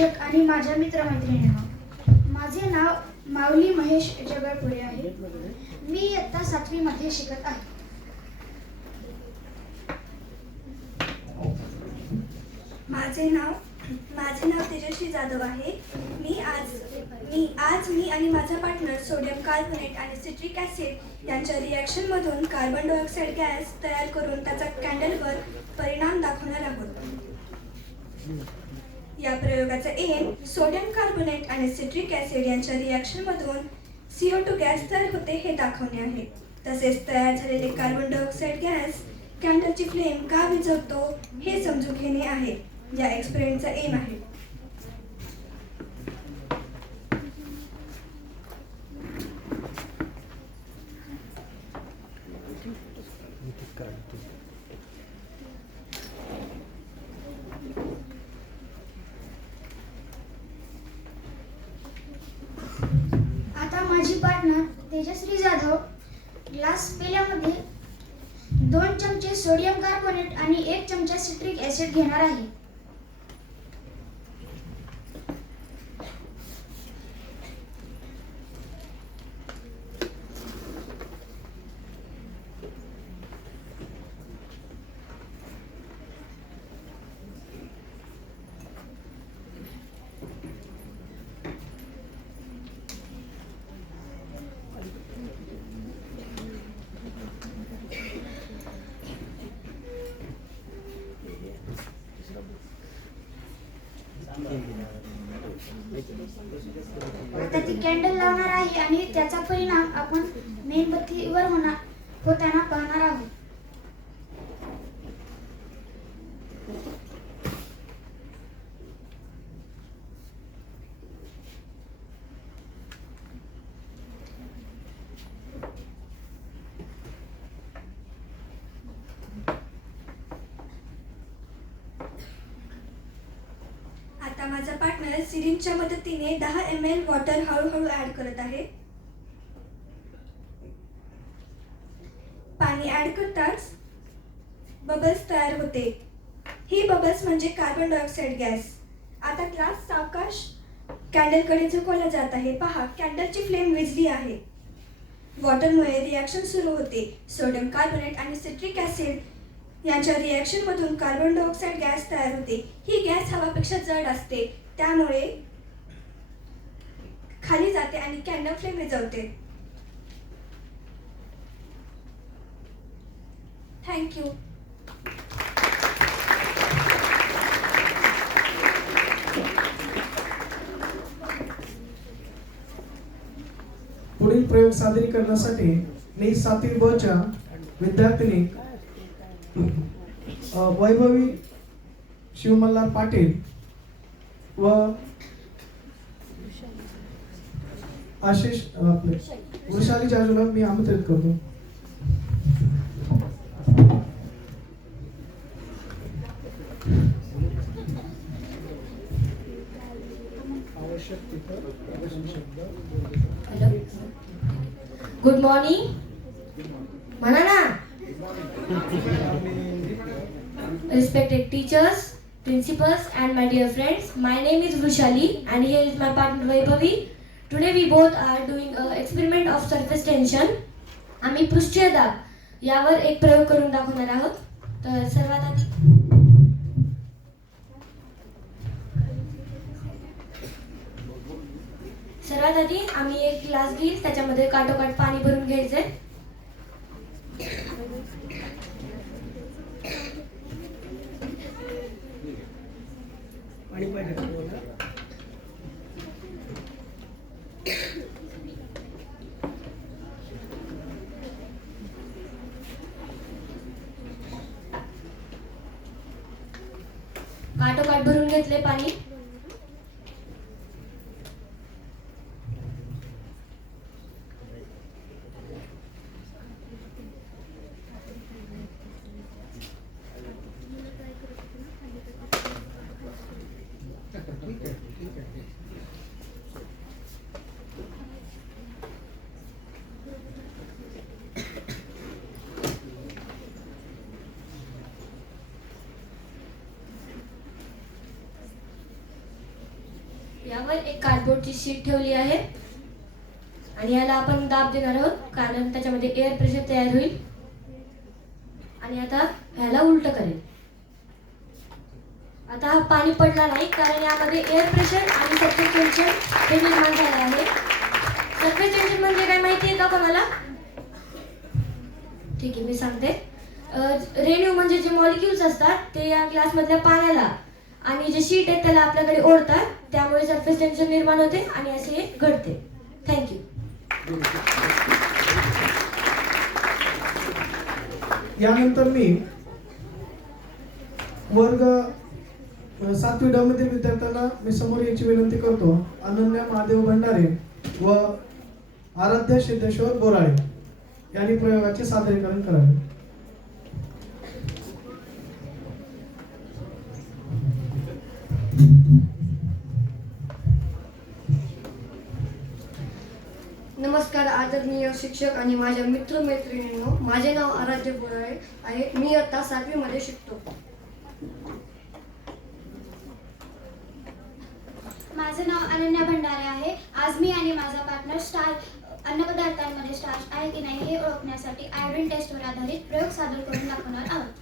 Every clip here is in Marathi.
शिक्षक आणि माझ्या मित्रमैत्रिणींनो, माझे नाव माऊली महेश जगळपुरे आहे. मी इयत्ता 7वी मध्ये शिकत आहे. माझे नाव तेजश्री जाधव आहे. मी आणि माझा पार्टनर सोडियम कार्बोनेट आणि सिट्रिक ॲसिड यांच्या रिॲक्शनमधून कार्बन डायऑक्साईड गॅस तयार करून त्याचा कॅन्डलवर परिणाम दाखवणार आहोत. या प्रयोगाचा एम सोडियम कार्बोनेट आणि सिट्रिक ॲसिड यांच्या रिॲक्शनमधून CO2 गॅस तयार होते हे दाखवणे आहे. तसेच तयार झालेले कार्बन डायऑक्साईड गॅस कॅन्डलची फ्लेम का विझवतो हे समजून घेणे आहे. या एक्सपेरिमेंटचा एम आहे. आता माझी पार्टनर तेजश्री जाधव ग्लास पेल्यामध्ये 2 चमचे सोडियम कार्बोनेट आणि 1 चमचा सिट्रिक ॲसिड घेणार आहे. आता ती कॅन्डल लावणार आहे आणि त्याचा परिणाम आपण मेणबत्तीवर होताना पाहणार आहोत. आता माझा पार्टनर सिरिंजच्या मदतीने 10 ml वॉटर हळूहळू ऍड करत आहे. पाणी ऍड करताच बबल्स तयार होते. ही बबल्स म्हणजे कार्बन डायऑक्साईड गॅस. आता ग्लास सावकाश कॅन्डलकडे झुकवला जात आहे. पहा, कॅन्डलची फ्लेम विझली आहे. वॉटरमुळे रिॲक्शन सुरू होते. सोडियम कार्बोनेट आणि सिट्रिक ॲसिड यांच्या रिॲक्शनमधून कार्बन डायऑक्साईड गॅस तयार होते. ही गॅस हवापेक्षा जड असते, त्यामुळे खाली जाते आणि कॅन्डल फ्लेम विझवते. थँक्यू. पुढील प्रयोग सादरीकरणासाठी मी 7वी ब च्या विद्यार्थिनी वैभवी शिवमल्हार पाटील व आशिष वृषाली जाजूला मी आमंत्रित करतो. Good morning. म्हणा ना. Respected teachers, principals and my dear friends, my name is Vrushali and here is my partner Vaibhavi. Today we both are doing a experiment of surface tension. आम्ही पृष्ठीय दाब यावर एक प्रयोग करून दाखवणार आहोत. तर सर्वात आधी आम्ही एक ग्लास घेईल, त्याच्यामध्ये काठोकाठ पाणी भरून घ्यायचंय. काठोकाठ भरून घेतले पाणी. यावर एक कार्डबोर्डची शीट ठेवली आहे आणि याला आपण दाब देणार आहोत कारण त्याच्यामध्ये एअर प्रेशर तयार होईल. आणि आता ह्याला उलट करेल. आता हा पाणी पडला नाही कारण यामध्ये एअर प्रेशर आणि सरफेस टेन्शन हे निर्माण झाले आहे. सरफेस टेन्शन म्हणजे काय माहिती आहे का कोणाला? ठीक आहे, मी सांगते. रेन्यू म्हणजे जे मॉलिक्युल्स असतात ते या ग्लासमधल्या पाण्याला आणि जे शीट आहे त्याला आपल्याकडे ओढतात, त्यामुळे सरफेस टेन्शन निर्माण होते आणि असे हे घडते. थँक्यू. यानंतर मी वर्ग 7वी ड मधील विद्यार्थ्यांना मी समोर यायची विनंती करतो. अनन्या महादेव भंडारे व आराध्या सिद्धेश्वर बोराळे यांनी प्रयोगाचे सादरीकरण करावे. नमस्कार आदरणीय शिक्षक आणि माझ्या मित्रमैत्रिणींनो, माझे नाव आराध्य बोराळे आहे. मी इयत्ता 7वी मध्ये शिकतो. माझं नाव अनन्या भंडारे आहे. आज मी आणि माझा पार्टनर अन्नपदार्थांमध्ये स्टार्च आहे की नाही हे ओळखण्यासाठी आयोडीन टेस्टवर आधारित प्रयोग सादर करून दाखवणार आहोत.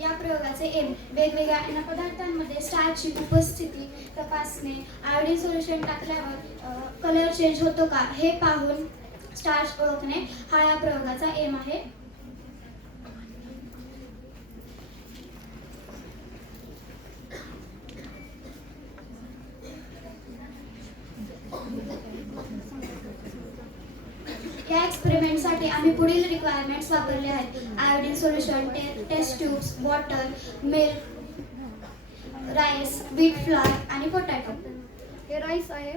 या प्रयोगाचे एम वेगवेगळ्या अन्नपदार्थांमध्ये स्टार्चची उपस्थिती तपासणे, आयोडीन सोल्युशन टाकल्यावर कलर चेंज होतो का हे पाहून स्टार्च ओळखणे हा या प्रयोगाचा एम आहे. या एक्सपेरिमेंटसाठी आम्ही पुढील रिक्वायरमेंट्स वापरले आहेत. Iodine solution, test tubes, water, milk, rice, wheat flour आणि पोटॅटो. हे राईस आहे.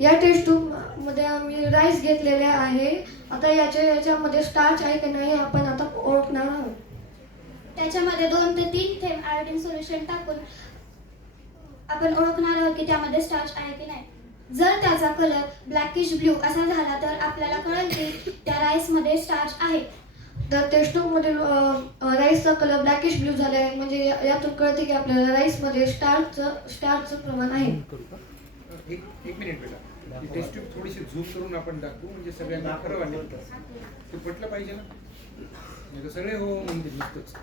या टेस्ट ट्यूब मध्ये आम्ही राईस घेतलेले आहे. आता याच्यामध्ये स्टार्च आहे की नाही आपण आता ओळखणार आहोत. त्याच्यामध्ये 2 ते 3 थेंब आयोडीन सोल्युशन टाकून आपण ओळखणार आहोत की त्यामध्ये स्टार्च आहे की नाही. जर त्याचा कलर ब्लॅकिश ब्ल्यू असा झाला तर आपल्याला कळेल की त्या राईसमध्ये स्टार्च आहे. तर टेस्ट ट्यूब मधील राईसचा कलर ब्लॅकिश ब्ल्यू झाला आहे, म्हणजे यातून कळते की आपल्याला राईसमध्ये स्टार्चचं प्रमाण आहे. एक मिनिट बेटा, ही टेस्ट ट्यूब थोडीशी झूम करून आपण दाखवू म्हणजे सगळ्यांना खरं वाटेल. ते पटलं पाहिजे ना, नाही तर सगळे हो म्हणजे नुसतंच.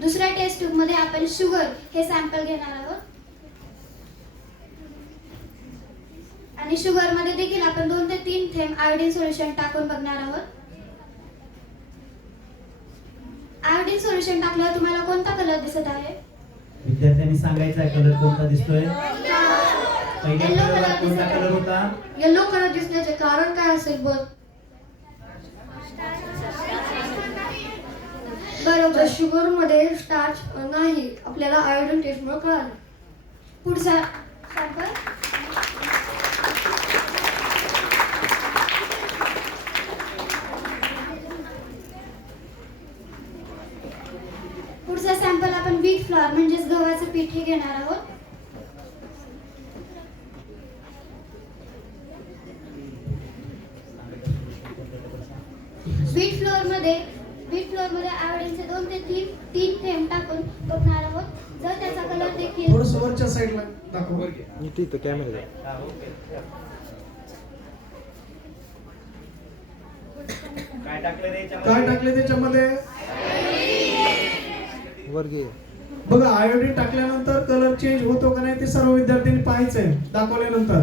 दुसऱ्या टेस्ट ट्यूब मध्ये आपण शुगर हे सॅम्पल घेणार आहोत आणि शुगर मध्ये देखील आपण 2 ते 3 थेंब आयोडीन सोल्युशन टाकून बघणार आहोत. आयोडीन सोल्युशन टाकल्यावर तुम्हाला कोणता कलर दिसत आहे? विद्यार्थ्यांनी सांगायचा कलर कोणता दिसतोय? पहिल्या Yellow प्रयोगात color कोणता दिसत कलर आहे. होता? येलो कलर दिसण्याचे कारण काय असेल बघ. बरोबर. शुगर मध्ये स्टार्च नाही आपल्याला आयोडीन टेस्ट मुळे कळालं. पुढचा सॅम्पल आपण व्हीट फ्लॉर म्हणजेच गव्हाचं पीठ हे घेणार आहोत. व्हीट फ्लोअर मध्ये आयोडीनचे 2 ते 3 थेंब टाकून बघणार आहोत. जर त्याचा कलर देखील थोडं वरच्या साईडला दाखव. काय टाकलं रे काय टाकले त्याच्यामध्ये? बघा, आयोडीन टाकल्यानंतर कलर चेंज होतो का नाही ते सर्व विद्यार्थ्यांनी पाहायचंय दाखवल्यानंतर.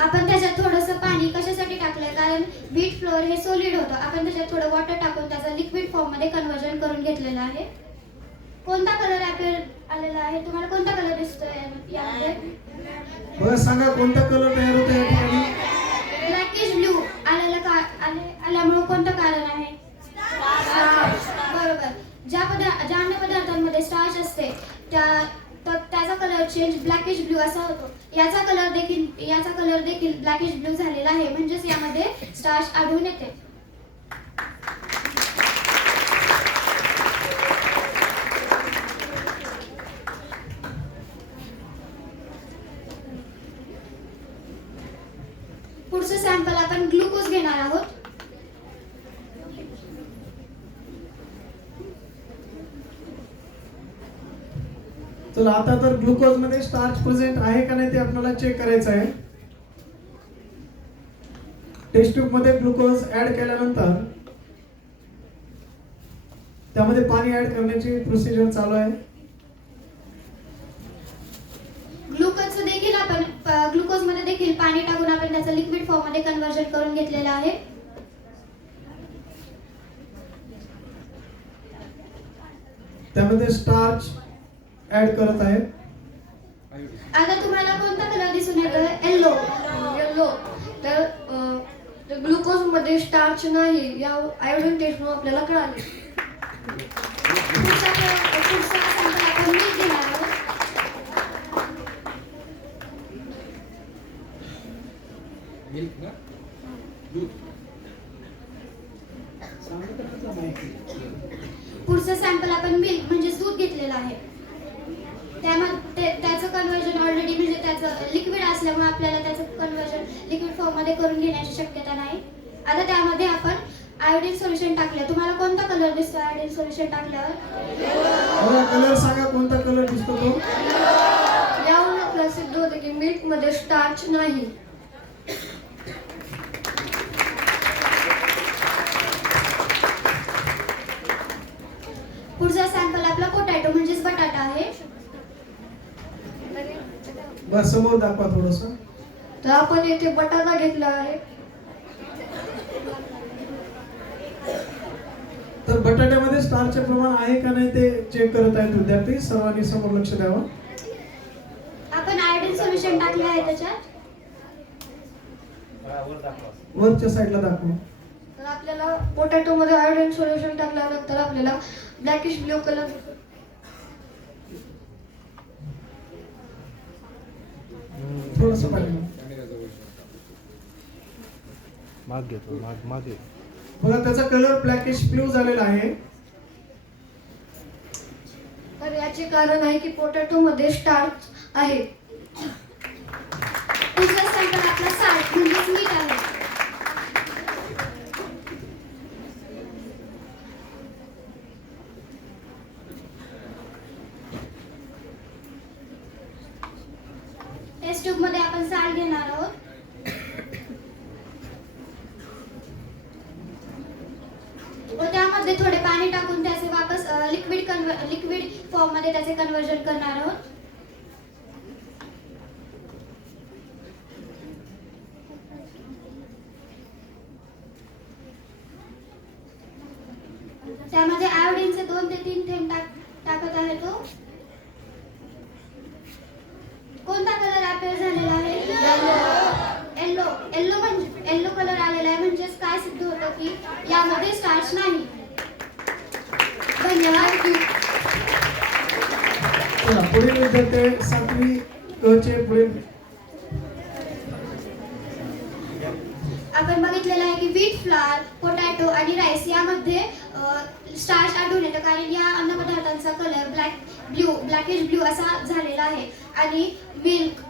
आपण त्याच्यात थोडंसं पाणी कशासाठी टाकलंय, कारण व्हीट फ्लोअर हे सॉलिड होतं. आपण त्याच्यात थोडं वॉटर टाकून त्याचं लिक्विड फॉर्म मध्ये कन्व्हर्जन करून घेतलेलं आहे. कोणता कलर आलेला आहे? तुम्हाला कोणता कलर दिसतोय यामध्ये? बघा, सांगा कोणता कलर तयार होतो या ठिकाणी? ब्लॅकिश ब्लू आल्यामुळे कोणतं कारण आहे? बरोबर. ज्या अन्न पदार्थांमध्ये स्टार्च असते त्याचा कलर चेंज ब्लॅकिश ब्लू असा होतो. याचा कलर देखील ब्लॅकिश ब्लू झालेला आहे, म्हणजेच यामध्ये स्टार्च आढळून येते. पुढचं सॅम्पल आपण ग्लुकोज घेणार आहोत. चला आता तर ग्लुकोज मध्ये स्टार्च प्रेझेंट आहे का नाही ते आपल्याला चेक करायचं आहे. टेस्ट ट्यूब मध्ये ग्लुकोज ऍड केल्यानंतर त्यामध्ये पाणी ऍड करण्याची प्रोसिजर चालू आहे. ग्लुकोज मध्ये देखील पाणी टाकून आपण त्याचं लिक्विड फॉर्म मध्ये कन्व्हर्जन करून घेतलेलं आहे. त्यामध्ये स्टार्च ऍड करत आहे. आता तुम्हाला कोणता कलर दिसून येतोय? येलो. येलो. तर ग्लुकोज मध्ये स्टार्च नाही या आयोडीन टेस्टमुळे आपल्याला कळाले. पुढचा सॅम्पल आपण मीठ घेणार आहोत. मिल्क ना दूध. पुढचं सॅम्पल आपण मिल्क म्हणजे दूध घेतलेलं आहे. त्यामध्ये त्याचं कन्व्हर्जन ऑलरेडी म्हणजे त्याचं लिक्विड असल्यामुळे आपल्याला त्याचं कन्व्हर्जन लिक्विड फॉर्म मध्ये करून घेण्याची शक्यता नाही. आता त्यामध्ये आपण आयोडीन सोल्युशन टाकलं. तुम्हाला कोणता कलर दिसतो आयोडीन सोल्युशन टाकल्यावर? कलर सांगा कोणता कलर दिसतो तो? यावरून आपल्याला सिद्ध होते की मिल्क मध्ये स्टार्च नाही. पुढचा सॅम्पल आपला पोटॅटो म्हणजेच बटाटा आहे. बस समोर दाखवा थोडस. तर आपण येथे बटाटा घेतला आहे. तर बटाट्यामध्ये स्टार्चचे प्रमाण आहे का नाही ते चेक करत आहेत विद्यार्थी. सर्वांनी समोर लक्ष द्यावं. आपण आयोडीन सोल्युशन टाकले आहे त्याच्यात. वरच्या साईडला दाखवा. तर आपल्याला पोटॅटो मध्ये आयोडीन सोल्युशन टाकल्यानंतर आपल्याला ब्लॅकिश ब्लू कलर थोडस पाहिजे. माग घेतो मागे. बघा त्याचा कलर ब्लॅकिश ब्लू झालेला आहे. तर याचे कारण आहे की पोटॅटो मध्ये स्टार्च आहे. पुढचा सॅम्पल आपला साल्ट म्हणजेच मीठ आहे. टेस्ट ट्यूब मध्ये आपण साल्ट घेणार आहोत. व त्यामध्ये थोडे पाणी टाकून त्याचे वापस लिक्विड फॉर्म मध्ये त्याचे कन्व्हर्जन करणार आहोत. त्यामध्ये आयोडीनचे 2 ते 3 थेंब टाकत आहे. तो कोणता कलर अपेअर झालेला आहे? येलो. येलो कलर आलेला आहे. म्हणजेच काय सिद्ध होतं की यामध्ये स्टार्च नाही. धन्यवाद. चला पुढील विद्यार्थी 7वी क चे पुढील. आपण बघितलेलं आहे की व्हीट फ्लावर, पोटॅटो आणि राईस यामध्ये स्टार्च आढळून येतं कारण या अन्नपदार्थांचा कलर ब्लॅकिश ब्लू असा झालेला आहे. आणि मिल्क,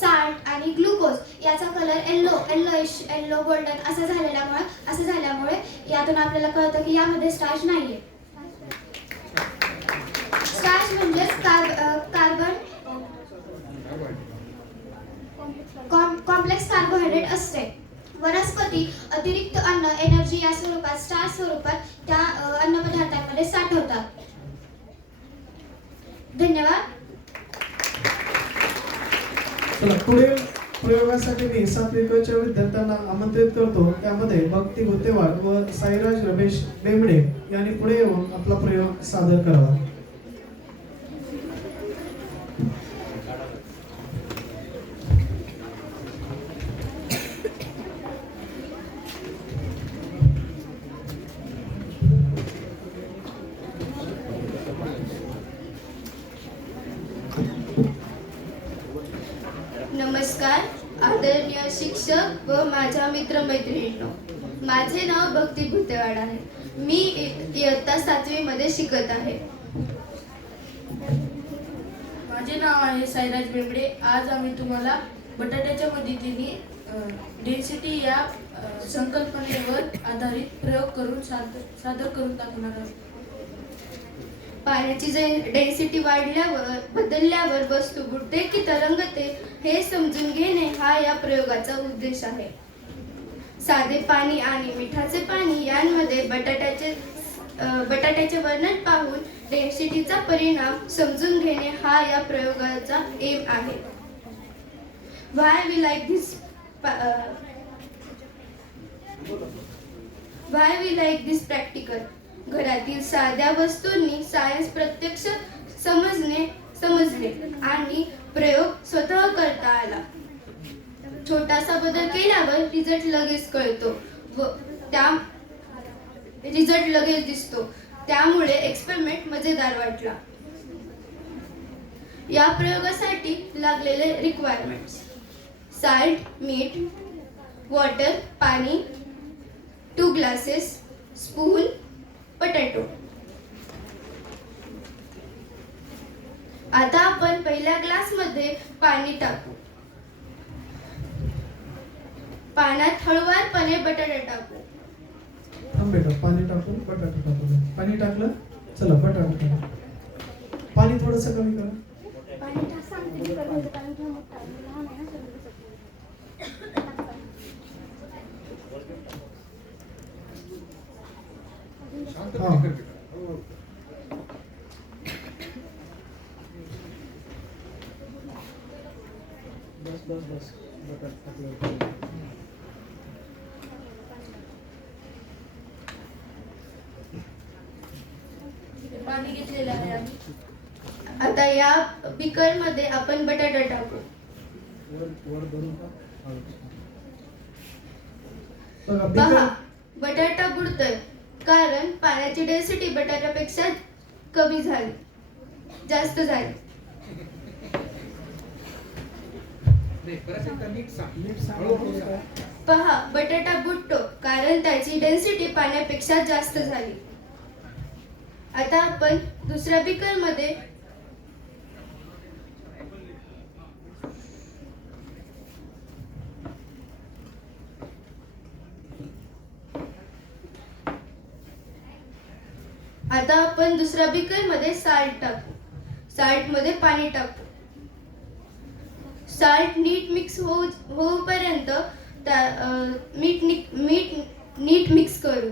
साल्ट आणि ग्लुकोज याचा कलर येलो गोल्डन असा झाल्यामुळे यातून आपल्याला कळतं की यामध्ये स्टार्च नाहीये. स्टार्च म्हणजे कॉम्प्लेक्स कार्बोहायड्रेट असते. वनस्पती अतिरिक्त अन्न एनर्जी या स्वरूपात स्टार्च स्वरूपात त्या अन्नपदार्थांमध्ये साठवतात. धन्यवाद. चला पुढील प्रयोगासाठी मी 7वी क च्या विद्यार्थ्यांना आमंत्रित करतो. त्यामध्ये भक्ती गुत्तेवाड व साईराज रमेश बेंबडे यांनी पुढे येऊन आपला प्रयोग सादर करावा. नमस्कार आदरणीय शिक्षक शिक्षक व माझ्या मित्रमैत्रिणींनो, माझे नाव भक्ती भुतेवाड आहे. मी इयत्ता 7वी मध्ये शिकत आहे. माझे नाव आहे साईराज बेंबडे. आज आम्ही तुम्हाला बटाट्याच्या मदतीने डेन्सिटी या संकल्पनेवर आधारित प्रयोग करून सादर करून दाखवणार आहोत. पाण्याची डेन्सिटी बदलल्यावर वस्तू बुडते की तरंगते हे समजून घेणे हा या प्रयोगाचा उद्देश आहे. साधे पाणी आणि मिठाचे पाणी यांमध्ये बटाट्याचे वर्णन पाहून डेन्सिटीचा परिणाम समजून घेणे हा या प्रयोगाचा एम आहे. Why we like this practical? घरातील साध्या वस्तूंनी सायन्स प्रत्यक्ष समजले आणि प्रयोग स्वतः करता आला. छोटासा बदल केल्यावर रिझल्ट लगेच कळतो व रिझल्ट लगेच दिसतो. त्यामुळे एक्सपेरिमेंट मजेदार वाटला. या प्रयोगासाठी लागलेले रिक्वायरमेंट्स: साल्ट, मीठ, वॉटर, पाणी, 2 ग्लासेस, स्पून, पोटॅटो. आता आपण पहिल्या ग्लासमध्ये पाणी टाकू. पाण्यात हळुवारपणे बटाटे टाकू. थांब बेटा, पाणी टाकून बटाटा टाकू. पाणी टाकलं, चला बटाटा टाकू. पाणी थोडंसं कमी करा. शांतपणे कर बेटा. हो. बस बस बस, बटाटा टाकलं. पाणी घेतलेलं आहे आम्ही. आता या बीकर मध्ये आपण बटाटा टाकू. वर धरून का? बघा, पहा, बिकर बटाटा बुडतोय कारण पाण्याची डेन्सिटी बटाट्यापेक्षा जास्त झाली. नाही, परत एकदा नीट सांग. नीट सांगा. हळूहळू सांग. पहा, बटाटा बुडतो कारण त्याची डेन्सिटी पाण्यापेक्षा जास्त झाली. आता आपण दुसऱ्या बीकर मध्ये साल्ट टाकू. साल्ट मध्ये पाणी टाकू. साल्ट नीट मिक्स होऊपर्यंत मीठ नीट मिक्स करू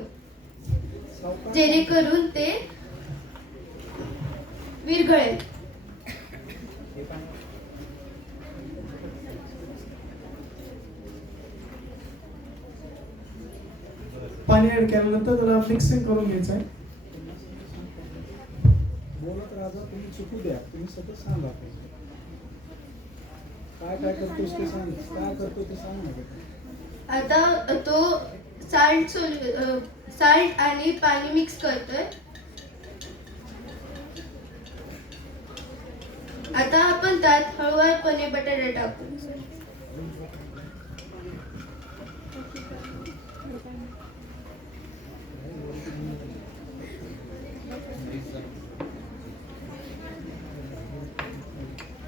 जेणेकरून ते विरघळेल. पाणी ऍड केल्यानंतर त्याला मिक्सिंग करून घ्यायचं आहे. बोलत राहा, तुम्ही चुकू द्या, तुम्ही सतत सांगा. काय काय करतोस ते सांग, काय करतो ते सांग ना. आता तो साल्ट आणि पाणी मिक्स करतोय. आता आपण त्यात हळुवारपणे बटाटे टाकू.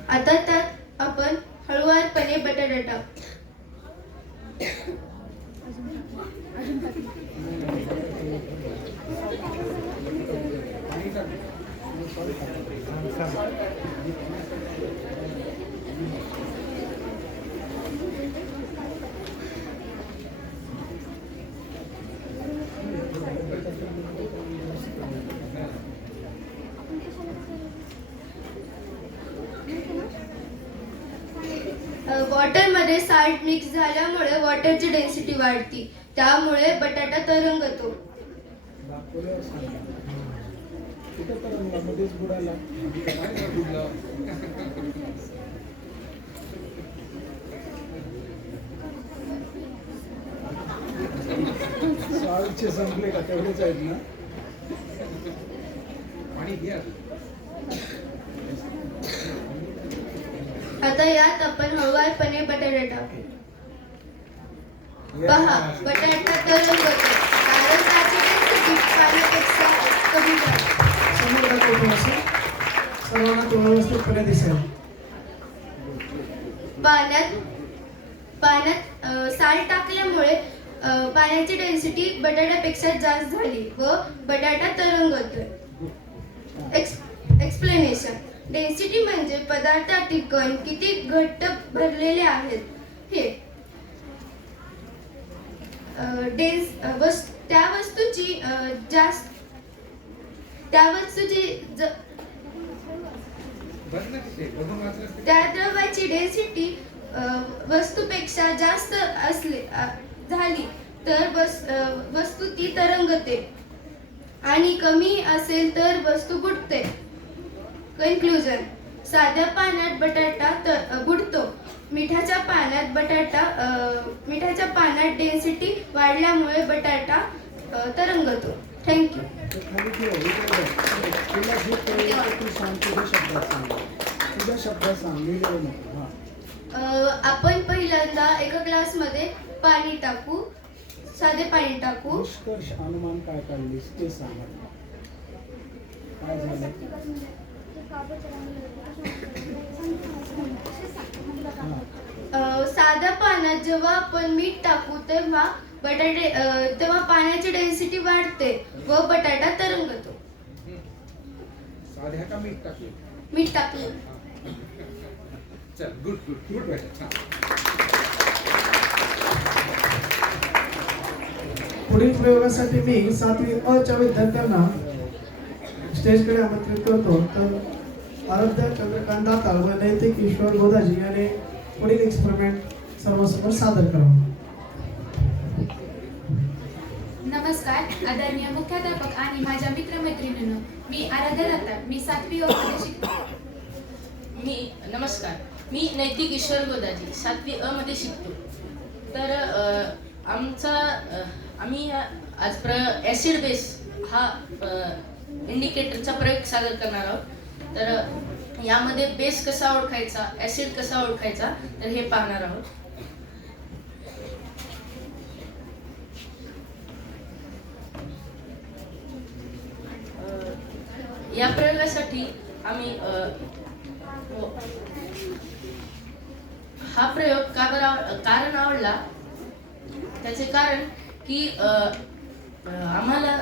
आता त्यात आपण हळुवारपणे बटाटा टाकू. वॉटर मध्ये साल्ट मिक्स झाल्यामुळे वॉटरची डेन्सिटी वाढती, त्यामुळे बटाटा तरंगतो. साल्टचे संपले का? तेवढेच आहेत ना? पाणी घ्या. आता यात आपण हळुवारपणे बटाटा टाकू. पहा बटाटा तरंगतो कारण त्याची डेन्सिटी पाण्यापेक्षा कमी आहे. समोर दाखवतो असं सर्वांना तो व्यवस्थितपणे दिसेल. पाण्यात साल टाकल्यामुळे पाण्याची डेन्सिटी बटाट्यापेक्षा जास्त झाली व बटाटा तरंगतोय. एक्सप्लेनेशन. डेन्सिटी म्हणजे पदार्थातील कण किती घट्ट भरलेले आहेत हे. त्या वस्तूची त्या द्रव्याची डेन्सिटी वस्तूपेक्षा जास्त झाली तर वस्तू ती तरंगते आणि कमी असेल तर वस्तू बुडते. कन्क्लुजन. साध्या पाण्यात बटाटा बुडतो. मिठाच्या पाण्यात डेन्सिटी वाढल्यामुळे बटाटा तरंगतो. थँक्यू. आपण पहिल्यांदा एका ग्लासमध्ये पाणी टाकू. साधे पाणी टाकू. निष्कर्ष अनुमान काय काढलीस ते सांग. काय झालं? साध्या पाण्यात जेव्हा आपण मीठ टाकू तेव्हा पाण्याची डेन्सिटी वाढते व बटाटा तरंगतो. साध्या का मीठ टाकले? मीठ टाकले. चल गुड गुड गुड बेटा. पुढील प्रयोगासाठी मी 7वी अ च्या विद्यार्थ्यांना स्टेजकडे आमंत्रित करतो. तर आराध्या चंद्रकांत दातार व नैतिक ईश्वर गोदाजी यांनी पुढील एक्सपेरिमेंट सर्वांसमोर सादर करावा. नमस्कार आदरणीय मुख्याध्यापक आणि माझ्या मित्रमैत्रिणींनो, मी आराध्या दातार. मी 7वी अ मध्ये शिकतो. नमस्कार, मी नैतिक ईश्वर गोदाजी 7वी अ मध्ये शिकतो. तर आम्ही आज ॲसिड बेस हा इंडिकेटरचा प्रयोग सादर करणार आहोत. तर यामध्ये बेस कसा ओळखायचा, ॲसिड कसा ओळखायचा तर हे पाहणार आहोत. या प्रयोगासाठी आम्ही हा प्रयोग कारण आवडला. त्याचे कारण की आम्हाला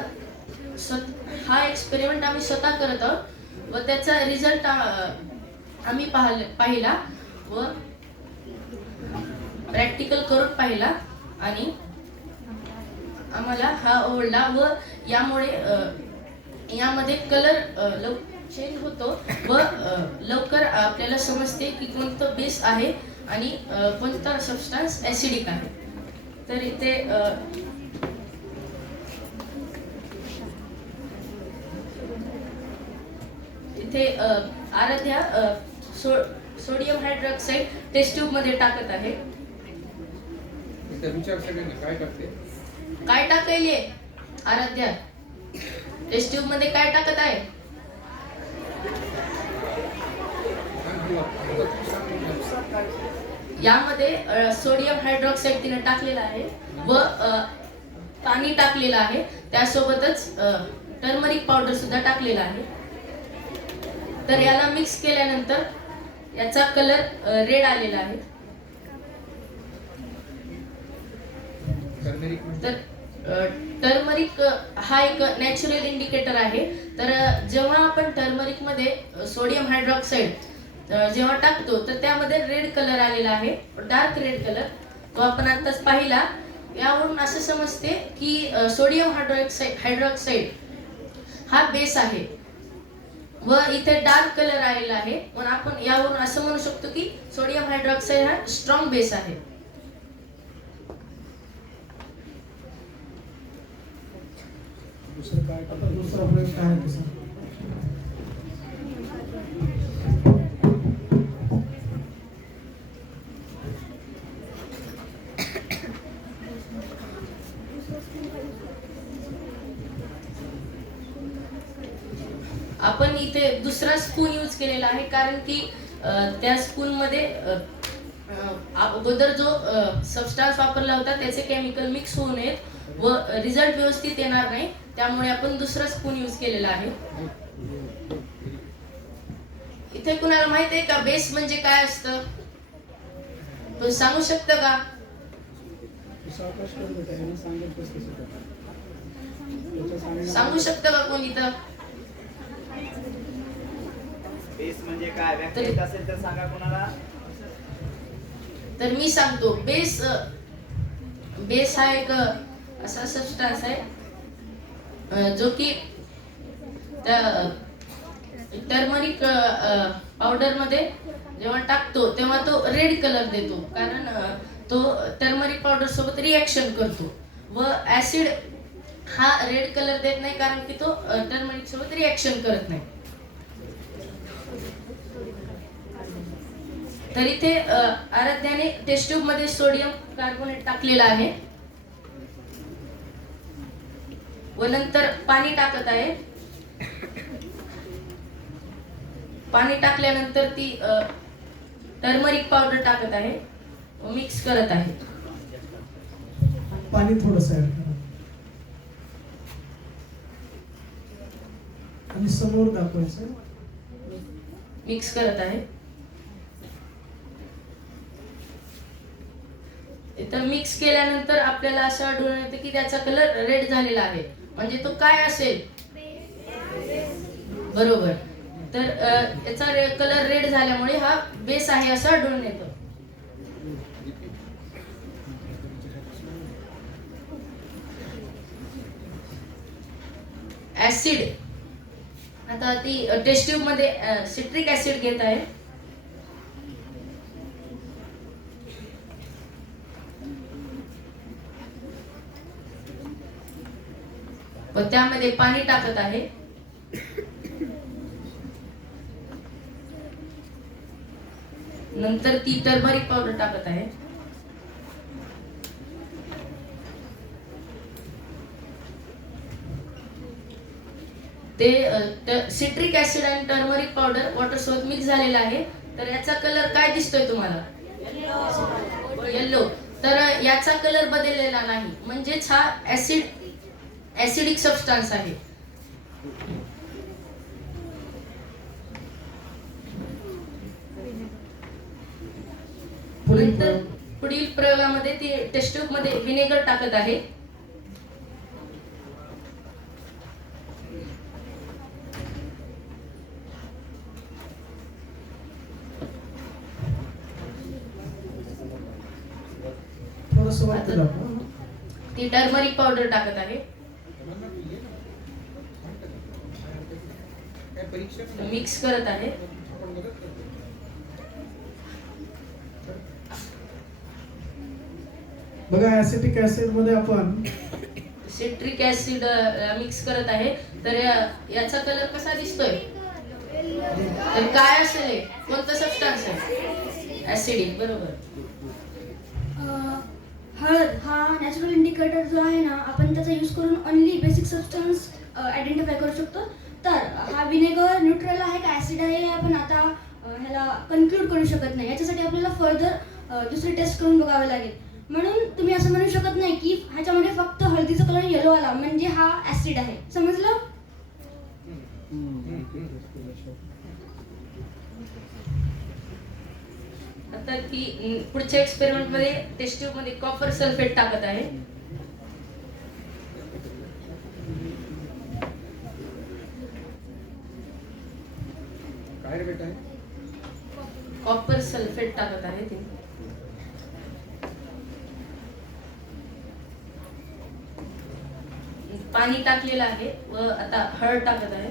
हा एक्सपेरिमेंट आम्ही स्वतः करत आहोत व त्याचा रिझल्ट आम्ही पाहिला व प्रॅक्टिकल करून पाहिला आणि आम्हाला हा आवडला व यामध्ये कलर चेंज होतो व लवकर आपल्याला समजते की कोणतं बेस आहे आणि कोणता सबस्टन्स ॲसिडिक आहे. तर इथे Aaradhya sodium hydroxide test tube मध्ये टाकत आहे. विचार सगळ्यांना काय टाकते? काय टाकले आराध्या? टेस्ट ट्यूब मध्ये काय टाकत आहे? यामध्ये सोडियम हायड्रॉक्साईड तिने टाकलेला आहे व पाणी टाकलेलं आहे. त्यासोबतच टर्मरिक पावडर सुद्धा टाकलेला आहे. तर याला मिक्स केल्यानंतर याचा कलर रेड आलेला आहे. तर टर्मरिक हा एक नॅचरल इंडिकेटर आहे. तर जेव्हा आपण टर्मरिक मध्ये सोडियम हायड्रॉक्साईड जेव्हा टाकतो तर त्यामध्ये रेड कलर आलेला आहे, डार्क रेड कलर. तो आपण आताच पाहिला. यावरून असं समजते की सोडियम हायड्रॉक्साईड हा बेस आहे व इथे डार्क कलर आलेला आहे. म्हणून आपण यावरून असं म्हणू शकतो की सोडियम हायड्रॉक्साईड हा स्ट्रॉंग बेस आहे. दुसरं काय? दुसरा प्रयोग काय आहे तसा? आपण इथे दुसरा स्पून यूज केलेला आहे कारण की त्या स्पून मध्ये अगोदर जो सबस्टान्स वापरला होता त्याचे केमिकल मिक्स होऊ नयेत व रिझल्ट व्यवस्थित येणार नाही, त्यामुळे आपण दुसरा स्पून यूज केलेला आहे. इथे कुणाला माहित आहे का बेस म्हणजे काय असतं? तो सांगू शकतं का? सावकाश कर बेटा, यांनी सांगेल कसं कसं करणार. त्याच्या सांगण्यात- सांगू शकतं का कोणी इथं? बेस म्हणजे काय? व्याख्या येत असेल तर सांगा कोणाला. तर मी सांगतो. बेस हा एक असा सबस्टन्स आहे जो की टर्मरिक पावडर मध्ये जेव्हा टाकतो तेव्हा तो रेड कलर देतो, कारण तो टर्मरिक पावडर सोबत रिएक्शन करतो. व ऍसिड हा रेड कलर देत नाही, कारण की तो टर्मरिक सोबत रिएक्शन करत नाही. तर इथे आराध्याने टेस्ट ट्यूब मध्ये सोडियम कार्बोनेट टाकलेला आहे व नंतर पाणी टाकत आहे. पाणी टाकल्यानंतर ती टर्मरिक पावडर टाकत आहे व मिक्स करत आहे. पाणी थोडंसं ऍड करा आणि समोर दाखवायचं. मिक्स करत आहे. इथं मिक्स केल्यानंतर आपल्याला असं आढळून येतं की त्याचा कलर रेड झालेला आहे. म्हणजे तो काय असेल? बरोबर. तर याचा कलर रेड झाल्यामुळे हा बेस आहे असं आढळून येतं. ऍसिड, आता ती टेस्ट ट्यूब मध्ये सिट्रिक ऍसिड घेत आहे. व त्यामध्ये पाणी टाकत आहे. नंतर ती टर्मरिक पावडर टाकत आहे. ते सिट्रिक ऍसिड आणि टर्मरिक पावडर वॉटर सोबत मिक्स झालेला आहे. तर याचा कलर काय दिसतोय तुम्हाला? येलो. तर याचा कलर बदललेला नाही, म्हणजेच हा ऍसिडिक सबस्टन्स आहे. नंतर पुढील प्रयोगामध्ये ती टेस्ट ट्यूब मध्ये विनेगर टाकत आहे. थोडंसं वरती दाखवा. ती टर्मरिक पावडर टाकत आहे. मिक्स करत आहे. बघा ऍसिटिक ऍसिड मध्ये आपण सिट्रिक ऍसिड मिक्स करत आहे. तर याचा कलर कसा दिसतोय? तर काय असेल? कोणता सबस्टन्स आहे? ऍसिडिक. बरोबर. हळद हा नॅचरल इंडिकेटर जो आहे ना, आपण त्याचा यूज करून ओनली बेसिक सबस्टन्स आयडेंटिफाय करू शकतो. तर हा विनेगर न्यूट्रल आहे का ऍसिड आहे हे आपण आता ह्याला कन्क्लूड करू शकत नाही. याच्यासाठी आपल्याला फर्दर दुसरी टेस्ट करून बघावे लागेल. म्हणून तुम्ही असं म्हणू शकत नाही की ह्याच्यामध्ये फक्त हळदीचा कलर येलो आला म्हणजे हा ऍसिड आहे. समजलं? आता ती पुढच्या एक्सपेरिमेंट मध्ये टेस्ट ट्यूब मध्ये कॉपर सल्फेट टाकत आहे. काय रे बेटा? कॉपर सल्फेट टाकत आहे ती. पाणी टाकलेलं आहे व आता हळद टाकत आहे.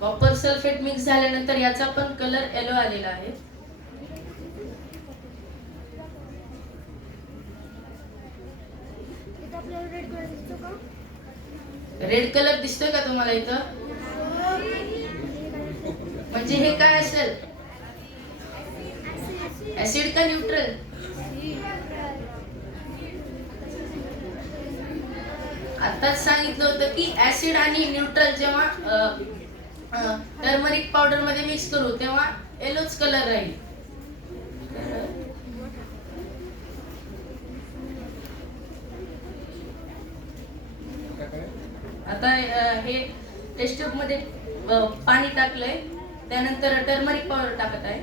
कॉपर सल्फेट मिक्स झाल्यानंतर याचा पण कलर येलो आलेला आहे. रेड कलर दिसतोय का तुम्हाला इथं? म्हणजे हे काय असेल? ऍसिड का न्यूट्रल? आताच सांगितलं होतं की ऍसिड आणि न्यूट्रल जेव्हा टर्मरिक पावडर मध्ये मिक्स करू तेव्हा येलोच कलर राहील. आता हे टेस्ट ट्यूब मध्ये पाणी टाकलंय, त्यानंतर टर्मरिक पावडर टाकत आहे.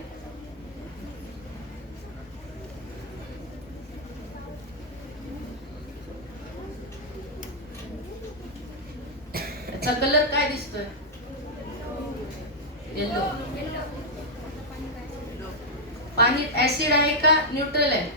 याचा कलर काय दिसतोय? येलो. पाणी ऍसिड आहे का न्यूट्रल आहे?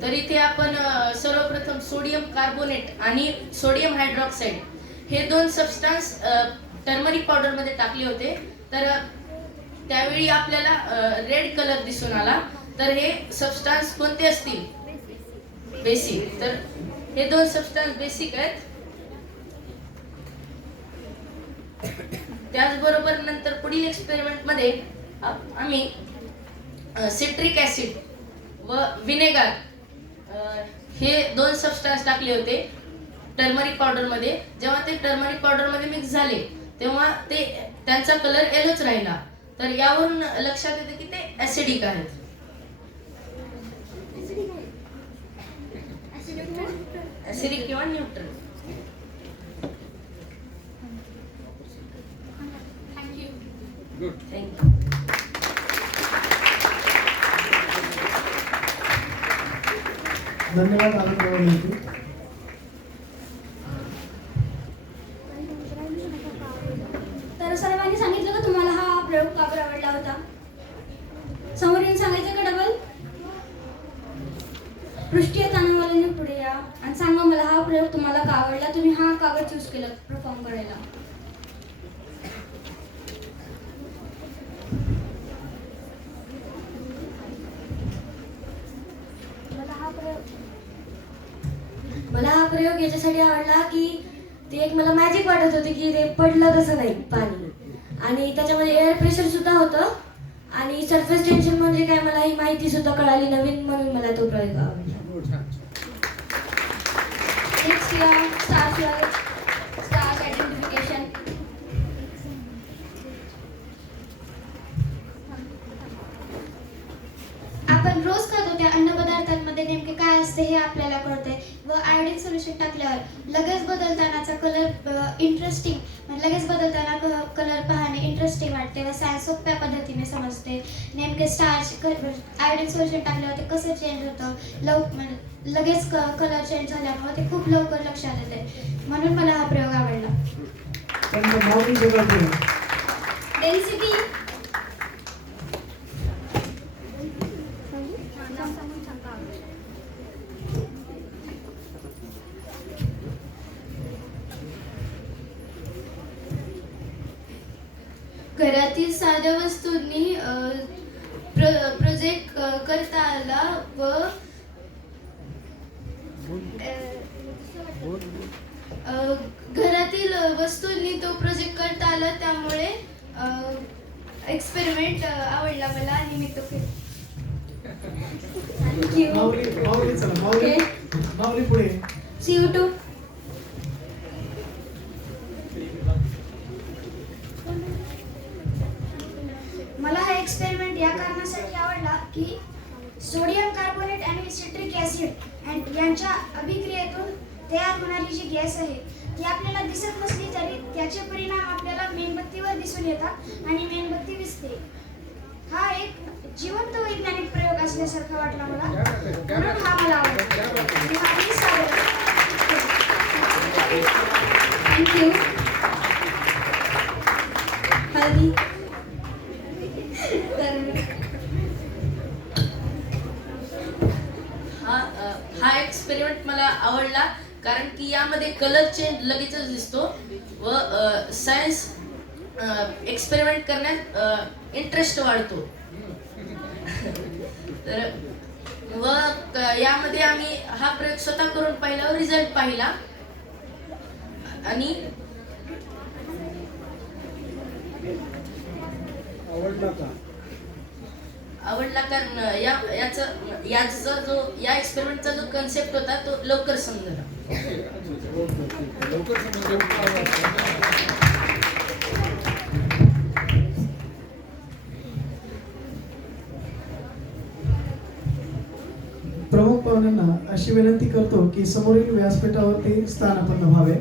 तर इथे आपण सर्वप्रथम सोडियम कार्बोनेट आणि सोडियम हायड्रॉक्साईड हे दोन सबस्टन्स टर्मरिक पावडर मध्ये टाकले होते. तर त्यावेळी आपल्याला रेड कलर दिसून आला. तर हे सबस्टन्स कोणते असतील? बेसिक. तर हे दोन सबस्टन्स बेसिक आहेत. त्याचबरोबर नंतर पुढील एक्सपेरिमेंट मध्ये आम्ही सिट्रिक ऍसिड व विनेगर हे दोन सबस्टन्स टाकले होते टर्मरिक पावडर मध्ये. जेव्हा ते टर्मरिक पावडर मध्ये मिक्स झाले तेव्हा त्यांचा कलर येलोच राहिला. तर यावरून लक्षात येते की ते ऍसिडिक आहेत. ऍसिडिक किंवा न्यूट्रल. गुड. थँक्यू. धन्यवाद आनंद. तर सर्वांनी सांगितलं का तुम्हाला हा प्रयोग का बरं आवडला होता? समोर येऊन सांगायचं का डबल? पृष्ठीय ताणावाल्याने पुढे या आणि सांगा मला हा प्रयोग तुम्हाला का आवडला, तुम्ही हा कागद चूज केला परफॉर्म करायला. मला हा प्रयोग याच्यासाठी आवडला की ते एक मला मॅजिक वाटत होते की ते पडलं तसं नाही पाणी, आणि त्याच्यामध्ये एअर प्रेशर सुद्धा होतं आणि सरफेस टेन्शन म्हणजे काय मला ही माहिती सुद्धा कळाली नवीन, म्हणून मला तो प्रयोग आवडला. Next stars identification. आपण रोज खातो त्या अन्नपदार्थांमध्ये नेमके काय असते हे आपल्याला कळते व आयोडीन सोल्युशन टाकल्यावर लगेच बदलतानाचा कलर इंटरेस्टिंग, लगेच बदलताना कलर पाहणे इंटरेस्टिंग वाटते व सायन्स सोप्या पद्धतीने समजते. नेमके स्टार्च आयोडीन सोल्युशन टाकल्यावर ते कसं चेंज होतं, लगेच कलर चेंज झाल्यामुळे ते खूप लवकर लक्षात येते, म्हणून मला हा प्रयोग आवडला. डेन्सिटी. घरातील साध्या वस्तूंनी प्रोजेक्ट करता आला व घरातील वस्तूंनी तो प्रोजेक्ट करता आला, त्यामुळे एक्सपेरिमेंट आवडला मला आणि मी तो केला. माऊली पुढे. CO2. मला हा एक्सपेरिमेंट या कारणासाठी आवडला की सोडियम कार्बोनेट आणि सिट्रिक ॲसिड यांच्या अभिक्रियेतून तयार होणारी जी गॅस आहे ती आपल्याला दिसत नसली तरी त्याचे परिणाम आपल्याला मेणबत्तीवर दिसून येतात आणि मेणबत्ती विझते. हा एक जिवंत वैज्ञानिक प्रयोग असल्यासारखा वाटला मला, म्हणून हा मला आवडला. आणि हा मी सादर थँक्यू. हळदी. हा एक्सपेरिमेंट मला आवडला कारण की यामध्ये कलर चेंज लगेचच दिसतो व सायन्स एक्सपेरिमेंट करण्यात इंटरेस्ट वाढतो. तर यामध्ये आम्ही हा प्रयोग स्वतः करून पाहिला, रिझल्ट पाहिला आणि आवडला कारण याचा जो या एक्सपेरिमेंटचा जो कन्सेप्ट होता तो लवकर समजला. प्रमुख पाहुण्यांना अशी विनंती करतो की समोरील व्यासपीठावरती स्थानापन्न व्हावे.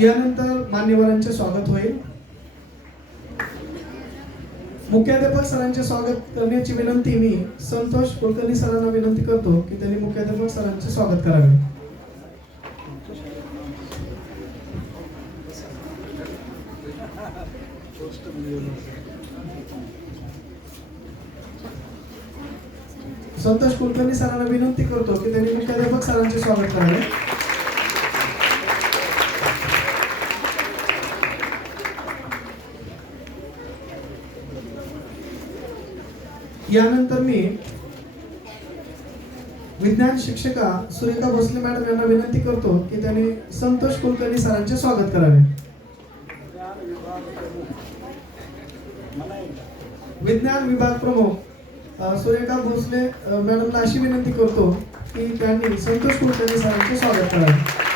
यानंतर मान्यवरांचे स्वागत होईल. मुख्याध्यापक सरांचे स्वागत करण्याची विनंती मी संतोष कुलकर्णी सरांना विनंती करतो की त्यांनी मुख्याध्यापक सरांचे स्वागत करावे. संतोष कुलकर्णी सरांना विनंती करतो की त्यांनी मुख्याध्यापक सरांचे स्वागत करावे. यानंतर मी विज्ञान शिक्षिका सुरेखा भोसले मॅडम यांना विनंती करतो की त्यांनी संतोष कुलकर्णी सरांचे स्वागत करावे. विज्ञान विभाग प्रमुख सुरेखा भोसले मॅडमला अशी विनंती करतो की त्यांनी संतोष कुलकर्णी सरांचे स्वागत करावे.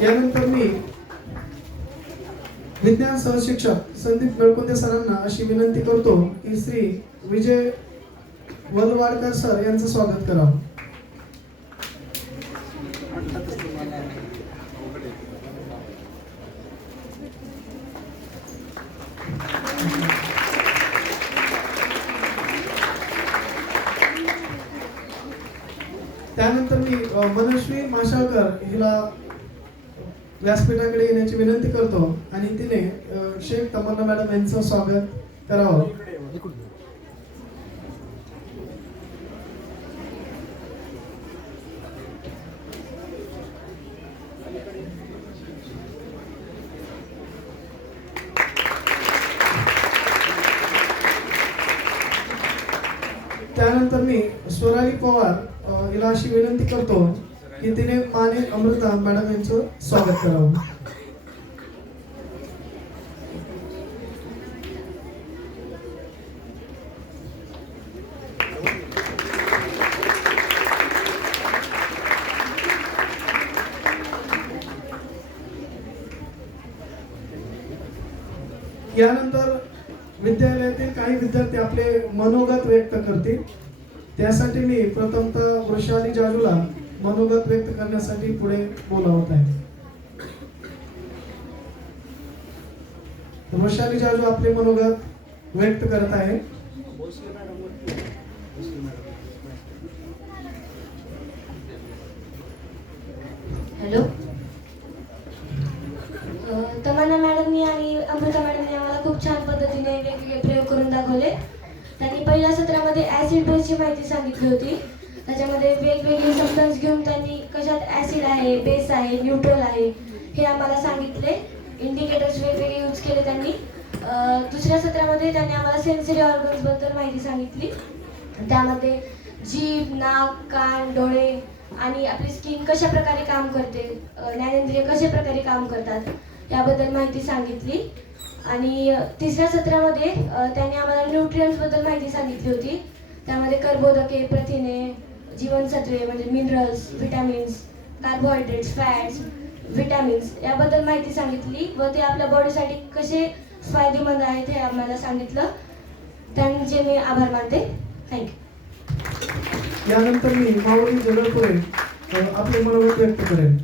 यानंतर मी विज्ञान सहशिक्षक संदीप नळकुंदे सरांना अशी विनंती करतो की श्री विजय वलवाडकर सर यांचं स्वागत करावं. त्यानंतर मी मनस्वी माशाळकर हिला व्यासपीठाकडे येण्याची विनंती करतो आणि तिने शेख तमन्ना मॅडम यांचं स्वागत करावं. त्यानंतर मी स्वराली पवार हिला अशी विनंती करतो की तिने माने अमृता मॅडम यांचं स्वागत करावं. यानंतर विद्यालयातील काही विद्यार्थी आपले मनोगत व्यक्त करतील. त्यासाठी मी प्रथमतः वृषाली जाजूला मनोगत व्यक्त करण्यासाठी पुढे बोलावत आहे. वृषाली जाजू आपले मनोगत व्यक्त करत आहे. हॅलो. तमन्ना मॅडमनी आणि अमृता मॅडमनी आम्हाला खूप छान पद्धतीने वेगवेगळे प्रयोग करून दाखवले. त्यांनी पहिल्या सत्रामध्ये ॲसिड बेसची माहिती सांगितली होती. त्याच्यामध्ये वेगवेगळे सबस्टन्स घेऊन त्यांनी कशात ॲसिड आहे, बेस आहे, न्यूट्रल आहे हे आम्हाला सांगितले. इंडिकेटर्स वेगवेगळे यूज केले त्यांनी. दुसऱ्या सत्रामध्ये त्यांनी आम्हाला सेन्सरी ऑर्गन्सबद्दल माहिती सांगितली. त्यामध्ये जीभ, नाक, कान, डोळे आणि आपली स्किन कशा प्रकारे काम करते, ज्ञानेंद्रिय कशा प्रकारे काम करतात याबद्दल माहिती सांगितली. आणि तिसऱ्या सत्रामध्ये त्यांनी आम्हाला न्यूट्रियन्सबद्दल माहिती सांगितली होती. त्यामध्ये कर्बोदके, प्रथिने, जीवनसत्वे म्हणजे minerals, vitamins, carbohydrates, fats, vitamins याबद्दल माहिती सांगितली व ते आपल्या बॉडीसाठी कसे फायदेमंद आहेत हे आम्हाला सांगितलं. त्यांचे मी आभार मानते. थँक्यू. यानंतर मी माऊली जगलपुरे आपले मनोगत व्यक्त करेन.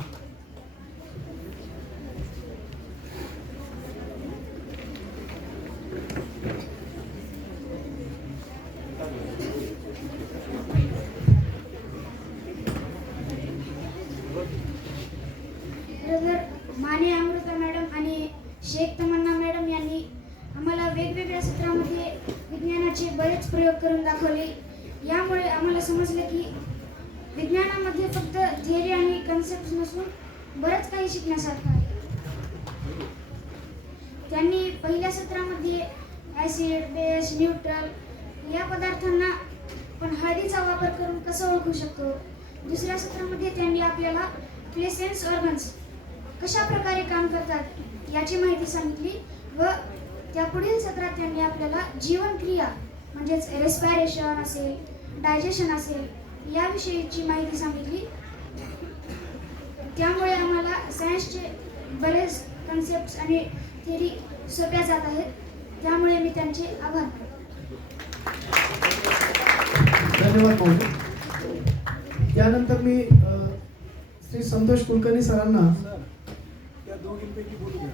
माने अमृता मॅडम आणि शेख तमन्ना मॅडम यांनी आम्हाला वेगवेगळ्या सत्रामध्ये विज्ञानाचे बरेच प्रयोग करून दाखवले. यामुळे आम्हाला समजलं की विज्ञानामध्ये फक्त थिअरी आणि कन्सेप्ट नसून बरंच काही शिकण्यासारखं आहे. त्यांनी पहिल्या सत्रामध्ये ॲसिड, बेस, न्यूट्रल या पदार्थांना आपण हळदीचा वापर करून कसं ओळखू शकतो. दुसऱ्या सत्रामध्ये त्यांनी आपल्याला आपले सेन्स ऑर्गन्स कशा प्रकारे काम करतात याची माहिती सांगितली व त्या पुढील सत्रात त्यांनी आपल्याला जीवनक्रिया म्हणजेच रेस्पायरेशन असेल, डायजेशन असेल याविषयीची माहिती सांगितली. त्यामुळे आम्हाला सायन्सचे बरेच कन्सेप्ट्स आणि थिअरी सोप्या जात आहेत. त्यामुळे मी त्यांचे आभार मानतो. धन्यवाद महोदय. यानंतर मी श्री संतोष कुलकर्णी सरांना त्या दोघींपैकी बोलू द्या.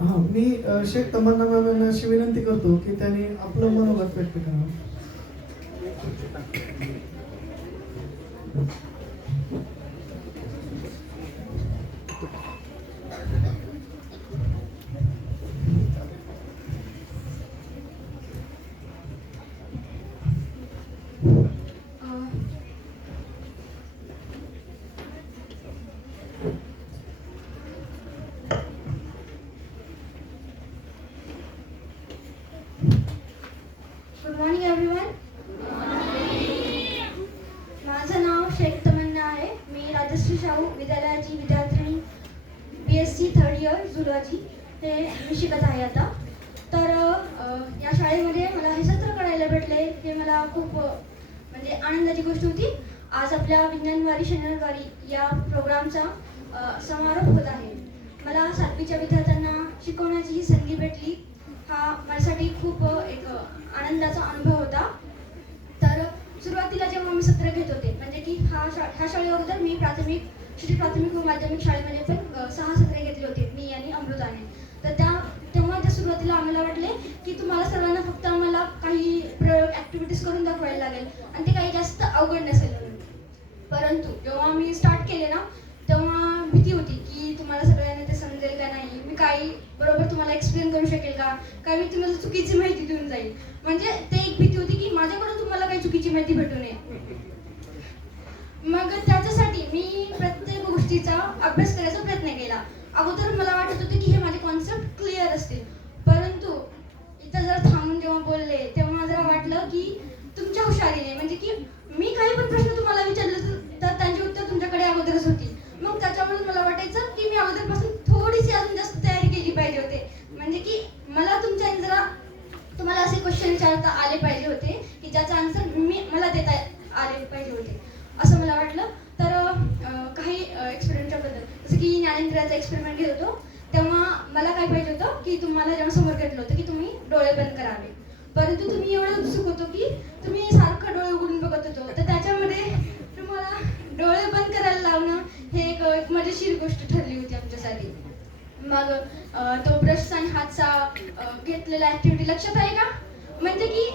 हा मी शेख तमन्ना मॅम यांना अशी विनंती करतो की त्यांनी आपलं मनोगत व्यक्त करावं. Good morning everyone. माझं नाव शेख तमन्ना आहे. मी राजश्री शाहू विद्यालयाची विद्यार्थिनी BSc 3rd इयर झुलॉजी हे मी शिकत आहे आता. तर या शाळेमध्ये मला हे सत्र करायला भेटले हे मला खूप म्हणजे आनंदाची गोष्ट होती. आज आपल्या विज्ञानवारी शनिवारी या प्रोग्रामचा समारोप होत आहे. मला 7वीच्या विद्यार्थ्यांना शिकवण्याची ही संधी भेटली हा माझ्यासाठी खूप एक आनंदाचा अनुभव होता. तर सुरुवातीला जेव्हा मी सत्र घेत होते म्हणजे की ह्या शाळेअगोदर मी श्री प्राथमिक व माध्यमिक शाळेमध्ये पण 6 सत्रे घेतले होते मी आणि अमृताने. तर तेव्हा त्या सुरुवातीला आम्हाला वाटले की तुम्हाला सर्वांना फक्त आम्हाला काही प्रयोग ॲक्टिव्हिटीज करून दाखवायला लागेल आणि ते काही जास्त अवघड नसेल म्हणून. परंतु जेव्हा मी स्टार्ट केले ना तेव्हा भीती होती की तुम्हाला सगळ्यांना ते समजेल का नाही, मी काही बरोबर तुम्हाला एक्सप्लेन करू शकेल का, काय मी तुम्हाला चुकीची माहिती देऊन जाईल. म्हणजे ते एक भीती होती की माझ्याकडून तुम्हाला काही चुकीची माहिती भेटू नये. मग त्याच्यासाठी मी प्रत्येक गोष्टीचा अभ्यास करायचा प्रयत्न केला. अगोदर मला वाटत होते की हे माझे कॉन्सेप्ट क्लिअर असतील, परंतु इथं जर थांबून जेव्हा बोलले तेव्हा जरा वाटलं की तुमच्या हुशारीने म्हणजे की मी काही पण प्रश्न तुम्हाला विचारले तर त्यांची उत्तर तुमच्याकडे अगोदरच होती. मग त्याच्यामुळे मला वाटायचं की मी अगोदरपासून थोडीशी अजून जास्त तयारी केली पाहिजे होते. म्हणजे की मला जरा तुम्हाला असे क्वेश्चन विचारता आले पाहिजे होते की ज्याचा आन्सर मला देता आले पाहिजे होते असं मला वाटलं. तर काही एक्सपेरिमेंटच्या बद्दल जसं की ज्ञानेंद्रियाचा एक्सपेरिमेंट घेत होतो तेव्हा मला काय पाहिजे होतं की तुम्हाला जेव्हा समोर घेतलं होतं की तुम्ही डोळे बंद करावे, परंतु तुम्ही एवढं उत्सुक होतो की तुम्ही सारखं डोळे उघडून बघत होतो. तर त्याच्यामध्ये तुम्हाला डोळे बंद करायला लावणं हे एक मजेशीर गोष्ट ठरली होती आमच्यासाठी. मग तो ब्रशचा आणि हातचा घेतलेला ॲक्टिव्हिटी लक्षात आहे का? म्हणजे की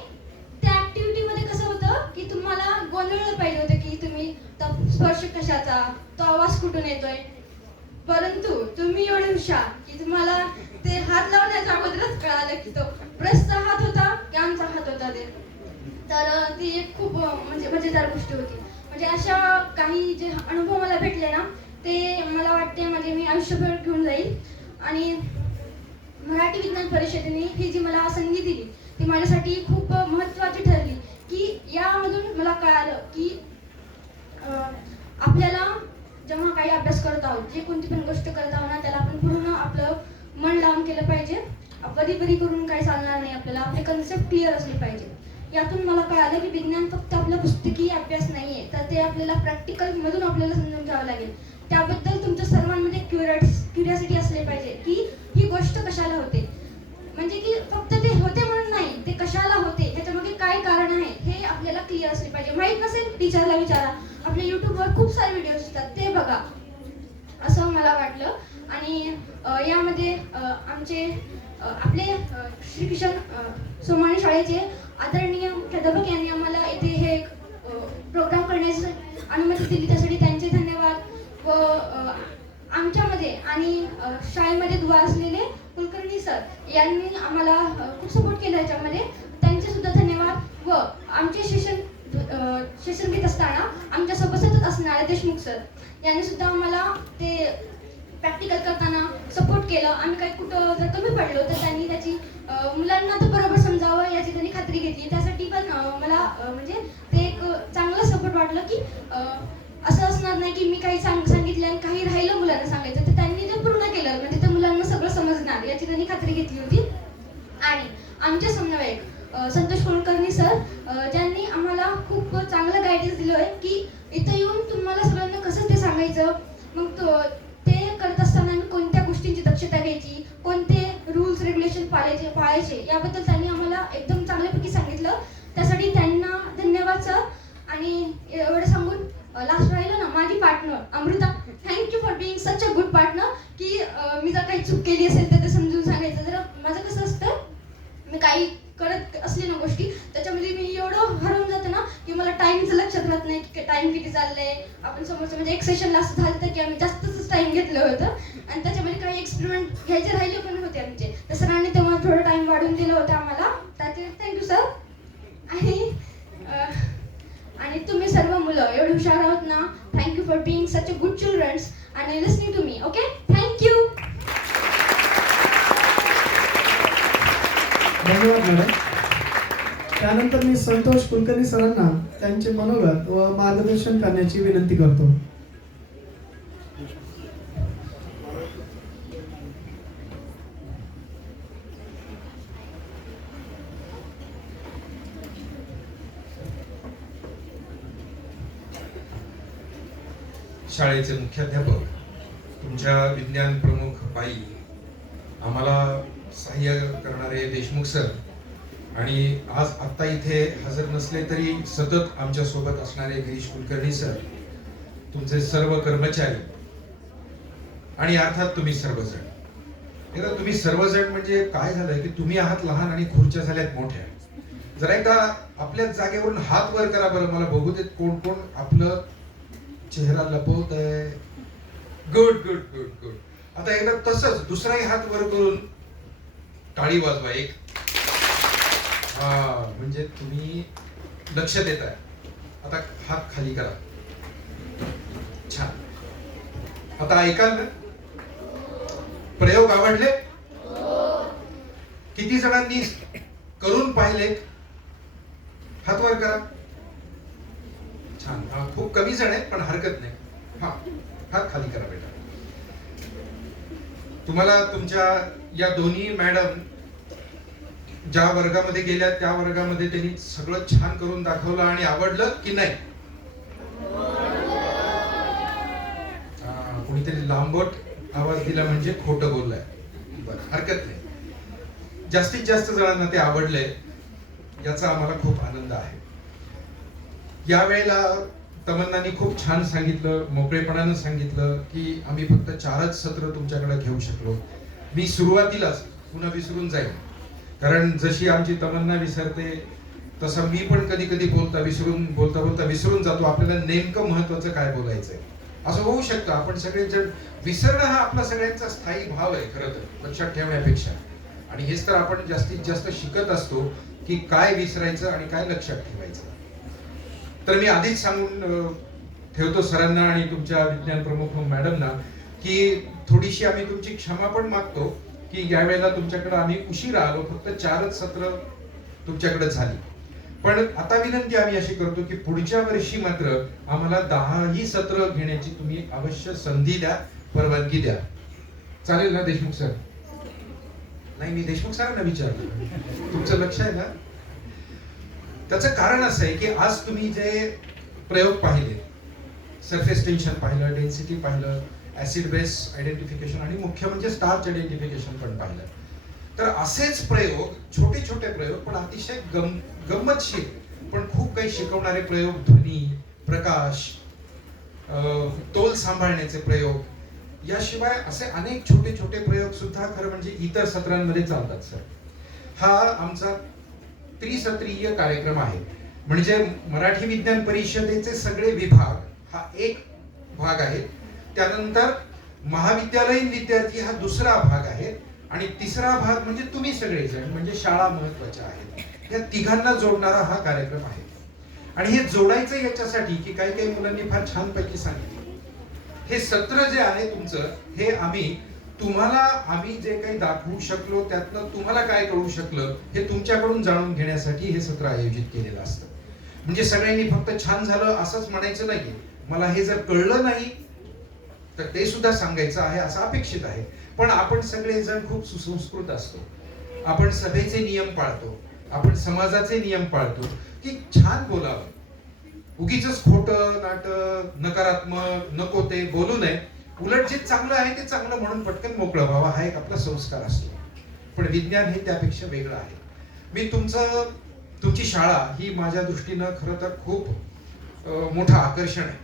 त्या ॲक्टिव्हिटीमध्ये कसं होतं की तुम्हाला गोंधळलं पाहिजे होतं की तुम्ही स्पर्श कशाचा, तो आवाज कुठून येतोय, परंतु तुम्ही एवढे हुशार की तुम्हाला ते हात लावण्याच्या अगोदरच कळालं की तो ब्रशचा हात होता की आमचा हात होता ते. तर ती एक खूप म्हणजे मजेदार गोष्ट होती. म्हणजे अशा काही जे अनुभव मला भेटले ना ते मला वाटते म्हणजे मी आयुष्यभर घेऊन जाईल. आणि मराठी विज्ञान परिषदेने ही जी मला संधी दिली ती माझ्यासाठी खूप महत्त्वाची ठरली की यामधून मला कळालं की आपल्याला जेव्हा काही अभ्यास करत आहोत, जे कोणती पण गोष्ट करत आहोत ना त्याला आपण पूर्ण आपलं मन लावून केलं पाहिजे. बरी करून काही चालणार नाही आपल्याला. आपले कन्सेप्ट क्लिअर असले पाहिजे. यातून मला कळालं की विज्ञान फक्त आपला पुस्तकी अभ्यास नाहीये, तर ते आपल्याला प्रॅक्टिकल मधून आपल्याला समजून घ्यावं लागेल. त्याबद्दल तुमच्या सर्वांमध्ये क्युरिओसिटी असले पाहिजे की ही गोष्ट कशाला होते, म्हणजे की फक्त ते होते म्हणून नाही, ते कशाला होते, त्याच्यामागे काय कारण आहे हे आपल्याला क्लिअर असले पाहिजे. माहीत नसेल टीचरला विचारा, आपल्या युट्यूबवर खूप सारे व्हिडिओज असतात, ते बघा, असं मला वाटलं. आणि यामध्ये आमचे आपले श्रीकृष्ण सोमाणी शाळेचे आदरणीय प्राध्यापक यांनी आम्हाला इथे हे प्रोग्राम करण्याची अनुमती दिली, त्यासाठी त्यांचे धन्यवाद. व आमच्यामध्ये आणि शाळेमध्ये दुवा असलेले कुलकर्णी सर यांनी आम्हाला खूप सपोर्ट केला याच्यामध्ये, त्यांचे सुद्धा धन्यवाद. व आमचे सेशन घेत असताना आमच्यासोबत सतत असणारे देशमुख सर यांनी सुद्धा आम्हाला ते प्रॅक्टिकल करताना सपोर्ट केलं. आम्ही काही कुठं जर कमी पडलो तर त्यांनी त्याची मुलांना तर बरोबर समजावं याची त्यांनी खात्री घेतली. त्यासाठी पण मला म्हणजे ते एक चांगलं सपोर्ट वाटलं की असं असणार नाही की मी काही सांगितलं आणि काही राहिलं मुलांना सांगायचं, तर त्यांनी ते पूर्ण केलं, म्हणजे त्या मुलांना सगळं समजणार याची त्यांनी खात्री घेतली होती. आणि आमचे समन्वयक संतोष कुलकर्णी सर ज्यांनी आम्हाला खूप चांगलं गायडन्स दिलं आहे की इथं येऊन तुम्हाला सगळ्यांना कसं ते सांगायचं, मग ते करत असताना आम्ही कोणत्या गोष्टींची दक्षता घ्यायची, कोणते रूल्स रेग्युलेशन पाळायचे याबद्दल त्यांनी आम्हाला एकदम चांगल्यापैकी सांगितलं. त्यासाठी त्यांना धन्यवाद सर. आणि एवढं सांगून लास्ट राहिलं ना, माझी partner Amruta, thank you for being such a good partner की मी जर काही चूक केली असेल तर ते समजून सांगायचं. जर माझं कसं असतं, मी काही करत असली ना गोष्टी त्याच्यामध्ये मी एवढं हरवून जाते ना की मला टाइमचं लक्षात राहत नाही की टाइम किती चाललंय. आपण समोरचं म्हणजे एक सेशनला असं झालं होतं की आम्ही जास्तच टाइम घेतलं होतं आणि त्याच्यामध्ये काही एक्सपेरिमेंट घ्यायचे राहिले पण होते आमचे, तर सरांनी तेव्हा थोडं टाइम वाढवून दिलं होतं आम्हाला, त्याचे थँक्यू सर. आणि तुम्ही सर्व मुलं एवढे हुशार आहोत ना, thank you for being such a good childrens आणि listening to me. Okay, thank you. धन्यवाद मॅडम. त्यानंतर मी संतोष कुलकर्णी सरांना त्यांचे मनोगत व मार्गदर्शन करण्याची विनंती करतो. शाळेचे मुख्याध्यापक, तुमच्या विज्ञान प्रमुख बाई, आम्हाला सहाय्य करणारे देशमुख सर आणि आज आत्ता इथे हजर नसले तरी सतत आमच्या सोबत असणारे गिरीश कुलकर्णी सर, तुमचे सर्व कर्मचारी आणि अर्थात तुम्ही सर्वजण. एकदा तुम्ही सर्वजण म्हणजे काय झालंय की तुम्ही आहात लहान आणि खुर्च्या झाल्यात मोठ्या. जरा एकदा आपल्याच जागेवरून हात वर करा बरं, मला बघू देत कोण कोण आपलं चेहरा लपवत आहे. Good good good good. आता एकदा तसंच दुसराही हात वर करून टाळी वाजवा एक. हा, म्हणजे तुम्ही लक्ष देताय. आता हात खाली करा. छान. आता ऐकाल ना? प्रयोग आवडले? किती जणांनी करून पाहिले? हात वर करा. छान. खूप कमी जण आहेत पण हरकत नाही. हा, हात खाली करा बेटा. तुम्हाला तुमच्या या दोन्ही मॅडम ज्या वर्गामध्ये गेल्या त्या वर्गामध्ये त्यांनी सगळं छान करून दाखवलं आणि आवडलं की नाही? कोणीतरी लांबट आवाज दिला म्हणजे खोटं बोललाय. बरं, हरकत नाही. जास्तीत जास्त जणांना ते आवडलंय याचा आम्हाला खूप आनंद आहे. यावेळेला तमन्नानी खूप छान सांगितलं, मोकळेपणानं सांगितलं की आम्ही फक्त 4च सत्र तुमच्याकडे घेऊ शकलो. मी सुरुवातीलाच पुन्हा विसरून जाईल, कारण जशी आमची तमन्ना विसरते तसं मी पण कधी कधी बोलता विसरून जातो. आपल्याला नेमकं महत्वाचं काय बोलायचंय असं होऊ शकतं. आपण सगळेजण विसरणं हा आपला सगळ्यांचा स्थायी भाव आहे खरं तर, लक्षात ठेवण्यापेक्षा. आणि हेच तर आपण जास्तीत जास्त शिकत असतो की काय विसरायचं आणि काय लक्षात ठेवायचं. तर मी आधीच सांगून ठेवतो सरांना आणि तुमच्या विज्ञान प्रमुख मॅडमना की थोडीशी आम्ही तुमची क्षमा पण मागतो की यावेळेला तुमच्याकडे आम्ही उशिरा आलो. फक्त 4च सत्र तुमच्याकडे झाली. पण आता विनंती आम्ही अशी करतो की पुढच्या वर्षी मात्र आम्हाला 10ही सत्र घेण्याची तुम्ही अवश्य संधी द्या, परवानगी द्या. चालेल ना देशमुख सर? नाही, मी देशमुख सरांना विचारलं. तुमचं लक्ष आहे ना? त्याचं कारण असं आहे की आज तुम्ही जे प्रयोग पाहिले, सरफेस टेन्शन पाहिलं, डेन्सिटी पाहिलं, ऍसिड बेस आयडेंटिफिकेशन आणि मुख्य म्हणजे स्टार्च आयडेंटिफिकेशन पण पाहिलं. तर असेच प्रयोग, छोटे छोटे प्रयोग पण अतिशय गंमतशीर पण खूप काही शिकवणारे प्रयोग, ध्वनी, प्रकाश, तोल सांभाळण्याचे प्रयोग, याशिवाय असे अनेक छोटे छोटे प्रयोग सुद्धा खरं म्हणजे इतर सत्रांमध्ये चालतात सर. हा आमचा त्रिसत्रीय कार्यक्रम आहे. म्हणजे मराठी विज्ञान परिषदेचे सगळे विभाग हा एक भाग आहे, त्यानंतर महाविद्यालयीन विद्यार्थी हा दुसरा भाग आहे आणि तिसरा भाग म्हणजे तुम्ही सगळेजण म्हणजे शाळा महत्वाच्या आहेत. या तिघांना जोडणारा हा कार्यक्रम आहे. आणि हे जोडायचं याच्यासाठी की काही काही मुलांनी फार छान पैकी सांगितलं, हे सत्र जे आहे तुमचं, हे आम्ही जे काही दाखवू शकलो त्यातनं तुम्हाला काय कळू शकलं हे तुमच्याकडून जाणून घेण्यासाठी हे सत्र आयोजित केलेलं असतं. म्हणजे सगळ्यांनी फक्त छान झालं असंच म्हणायचं नाही, मला हे जर कळलं नाही तर ते सुद्धा सांगायचं आहे असं अपेक्षित आहे. पण आपण सगळेजण खूप सुसंस्कृत असतो, आपण सभेचे नियम पाळतो, आपण समाजाचे नियम पाळतो की छान बोलावं, उगीच खोटं नाटक, नकारात्मक नको ते बोलू नये, उलट जे चांगलं आहे ते चांगलं म्हणून पटकन मोकळं व्हावं, हा एक आपला संस्कार असतो. पण विज्ञान हे त्यापेक्षा वेगळं आहे. मी तुमची शाळा ही माझ्या दृष्टीनं खरं तर खूप मोठं आकर्षण आहे.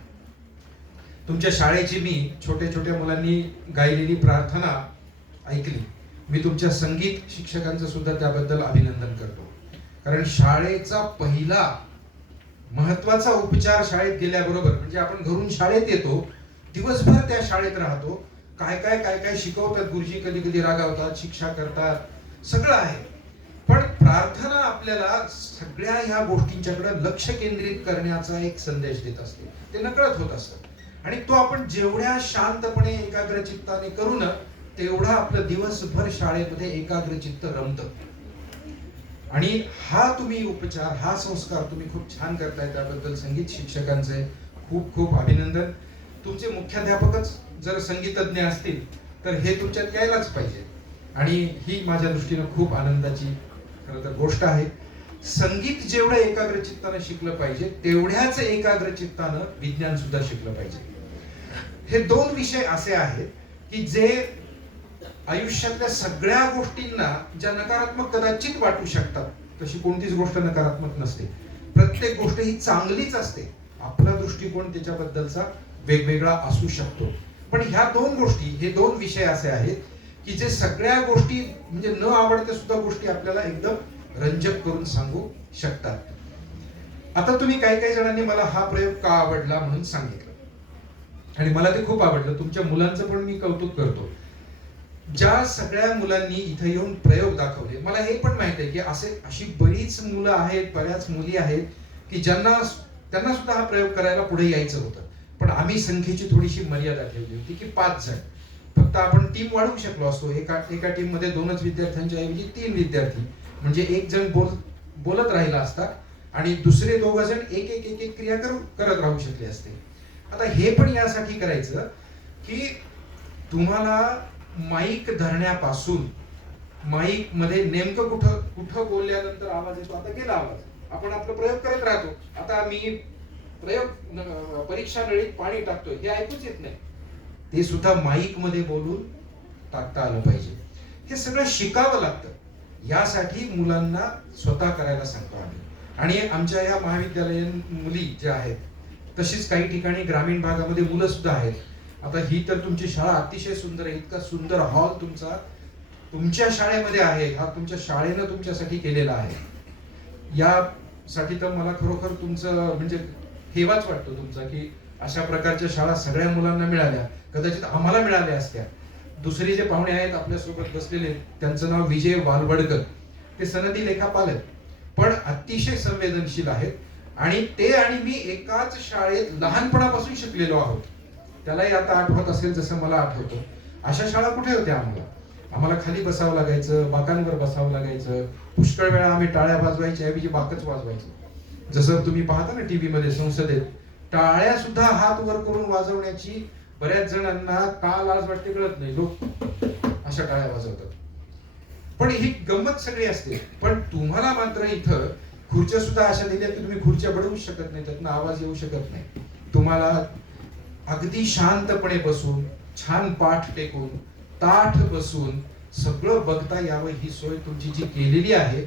तुमच्या शाळेची मी छोट्या छोट्या मुलांनी गायलेली प्रार्थना ऐकली. मी तुमच्या संगीत शिक्षकांचं सुद्धा त्याबद्दल अभिनंदन करतो. कारण शाळेचा पहिला महत्वाचा उपचार शाळेत गेल्याबरोबर, म्हणजे आपण घरून शाळेत येतो, दिवसभर त्या शाळेत राहतो, काय काय शिकवतात गुरुजी, कधी कधी रागावतात, शिक्षा करतात, सगळं आहे. पण प्रार्थना आपल्याला सगळ्या ह्या गोष्टींच्याकडे लक्ष केंद्रित करण्याचा एक संदेश देत असते, ते नकळत होत असतं. आणि तो आपण जेवढ्या शांतपणे एकाग्र चित्ताने करू ना, तेवढा आपलं दिवसभर शाळेमध्ये एकाग्र चित्त रमतं. आणि हा तुम्ही उपचार, हा संस्कार तुम्ही खूप छान करताय, त्याबद्दल संगीत शिक्षकांचे खूप खूप अभिनंदन. तुमचे मुख्याध्यापकच जर संगीतज्ञ असतील तर हे तुमच्यात यायलाच पाहिजे. आणि ही माझ्या दृष्टीनं खूप आनंदाची खरं तर गोष्ट आहे. संगीत जेवढं एकाग्र चित्तानं शिकलं पाहिजे तेवढ्याच एकाग्र चित्तानं विज्ञान सुद्धा शिकलं पाहिजे. हे दोन विषय असे आहेत की जे आयुष्यातल्या सगळ्या गोष्टींना ज्या नकारात्मक कदाचित वाटू शकतात, तशी कोणतीच गोष्ट नकारात्मक नसते. प्रत्येक गोष्ट ही चांगलीच असते. आपला दृष्टिकोन त्याच्याबद्दलचा वेगवेगळा असू शकतो. पण ह्या दोन गोष्टी, हे दोन विषय असे आहेत की जे सगळ्या गोष्टी म्हणजे न आवडत्या सुद्धा गोष्टी आपल्याला एकदम रंजक करून सांगू शकतात. आता तुम्ही काही जणांनी मला हा प्रयोग का आवडला म्हणून सांगितलं आणि मला ते खूप आवडलं. तुमच्या मुलांचं पण मी कौतुक करतो. ज्या सगळ्या मुलांनी इथे येऊन प्रयोग दाखवले, मला हे पण माहित आहे की अशी बरीच मुलं आहेत, बऱ्याच मुली आहेत की त्यांना सुद्धा हा प्रयोग करायला पुढे यायचं होतं. पण आम्ही संख्येची थोडीशी मर्यादा ठेवली होती की 5 जण. फक्त आपण टीम वाढवू शकलो असतो. एका टीम मध्ये 2च विद्यार्थ्यांच्या ऐवजी 3 विद्यार्थी, म्हणजे एक जण बोलत राहिला असता आणि दुसरे 2 जण एक क्रिया करत राहू शकले असते. आता हे पण यासाठी करायचं की तुम्हाला माईक धरण्यापासून, माईक मध्ये नेमकं कुठं बोलल्यानंतर आवाज येतो, आता गेला आवाज, आपण आपला प्रयोग करत राहतो. आता मी परीक्षा नळीत पाणी टाकतोय हे ऐकूच येत नाही, ते सुद्धा माईक मध्ये बोलून टाकता आलं पाहिजे. हे सगळं शिकावं लागतं. यासाठी मुलांना स्वतः करायला सांगतो आम्ही. आणि आमच्या या महाविद्यालयीन मुली ज्या आहेत, तशीच काही ठिकाणी ग्रामीण भागामध्ये मुलं सुद्धा आहेत. आता ही तर तुमची शाळा अतिशय सुंदर आहे. इतका सुंदर हॉल तुमच्या शाळेमध्ये आहे, हा तुमच्या शाळेनं तुमच्यासाठी केलेला आहे. यासाठी तर मला खरोखर तुमचं म्हणजे हेवाच वाटतो तुमचा की अशा प्रकारच्या शाळा सगळ्या मुलांना मिळाल्या. कदाचित आम्हाला मिळाल्या असत्या. दुसरे जे पाहुणे आहेत आपल्यासोबत बसलेले, त्यांचं नाव विजय वालवडकर, ते सनदी लेखापाल आहेत, पण अतिशय संवेदनशील आहेत. आणि ते आणि मी एकाच शाळेत लहानपणापासून शिकलेलो आहोत. त्यालाही आता आठवत असेल जसं मला आठवतं. अशा शाळा कुठे होत्या? आम्हाला खाली बसावं लागायचं, बाकांवर बसावं लागायचं. पुष्कळ वेळा आम्ही टाळ्या वाजवायच्या ऐवजी बाकच वाजवायचो. जसं तुम्ही पाहता ना टीव्ही मध्ये, संसदेत टाळ्या सुद्धा हात वर करून वाजवण्याची बऱ्याच जणांना का लाज वाटते कळत नाही. लोक अशा टाळ्या वाजवतात. पण ही गंमत सगळी असते. पण तुम्हाला मात्र इथं खुर्च्या सुद्धा अशा दिल्या की तुम्ही खुर्च्या बडवू शकत नाही, त्यातनं आवाज येऊ शकत नाही. तुम्हाला अगदी शांतपणे बसून, छान पाठ टेकून, ताठ बसून सगळं बघता यावं ही सोय तुमची जी केलेली आहे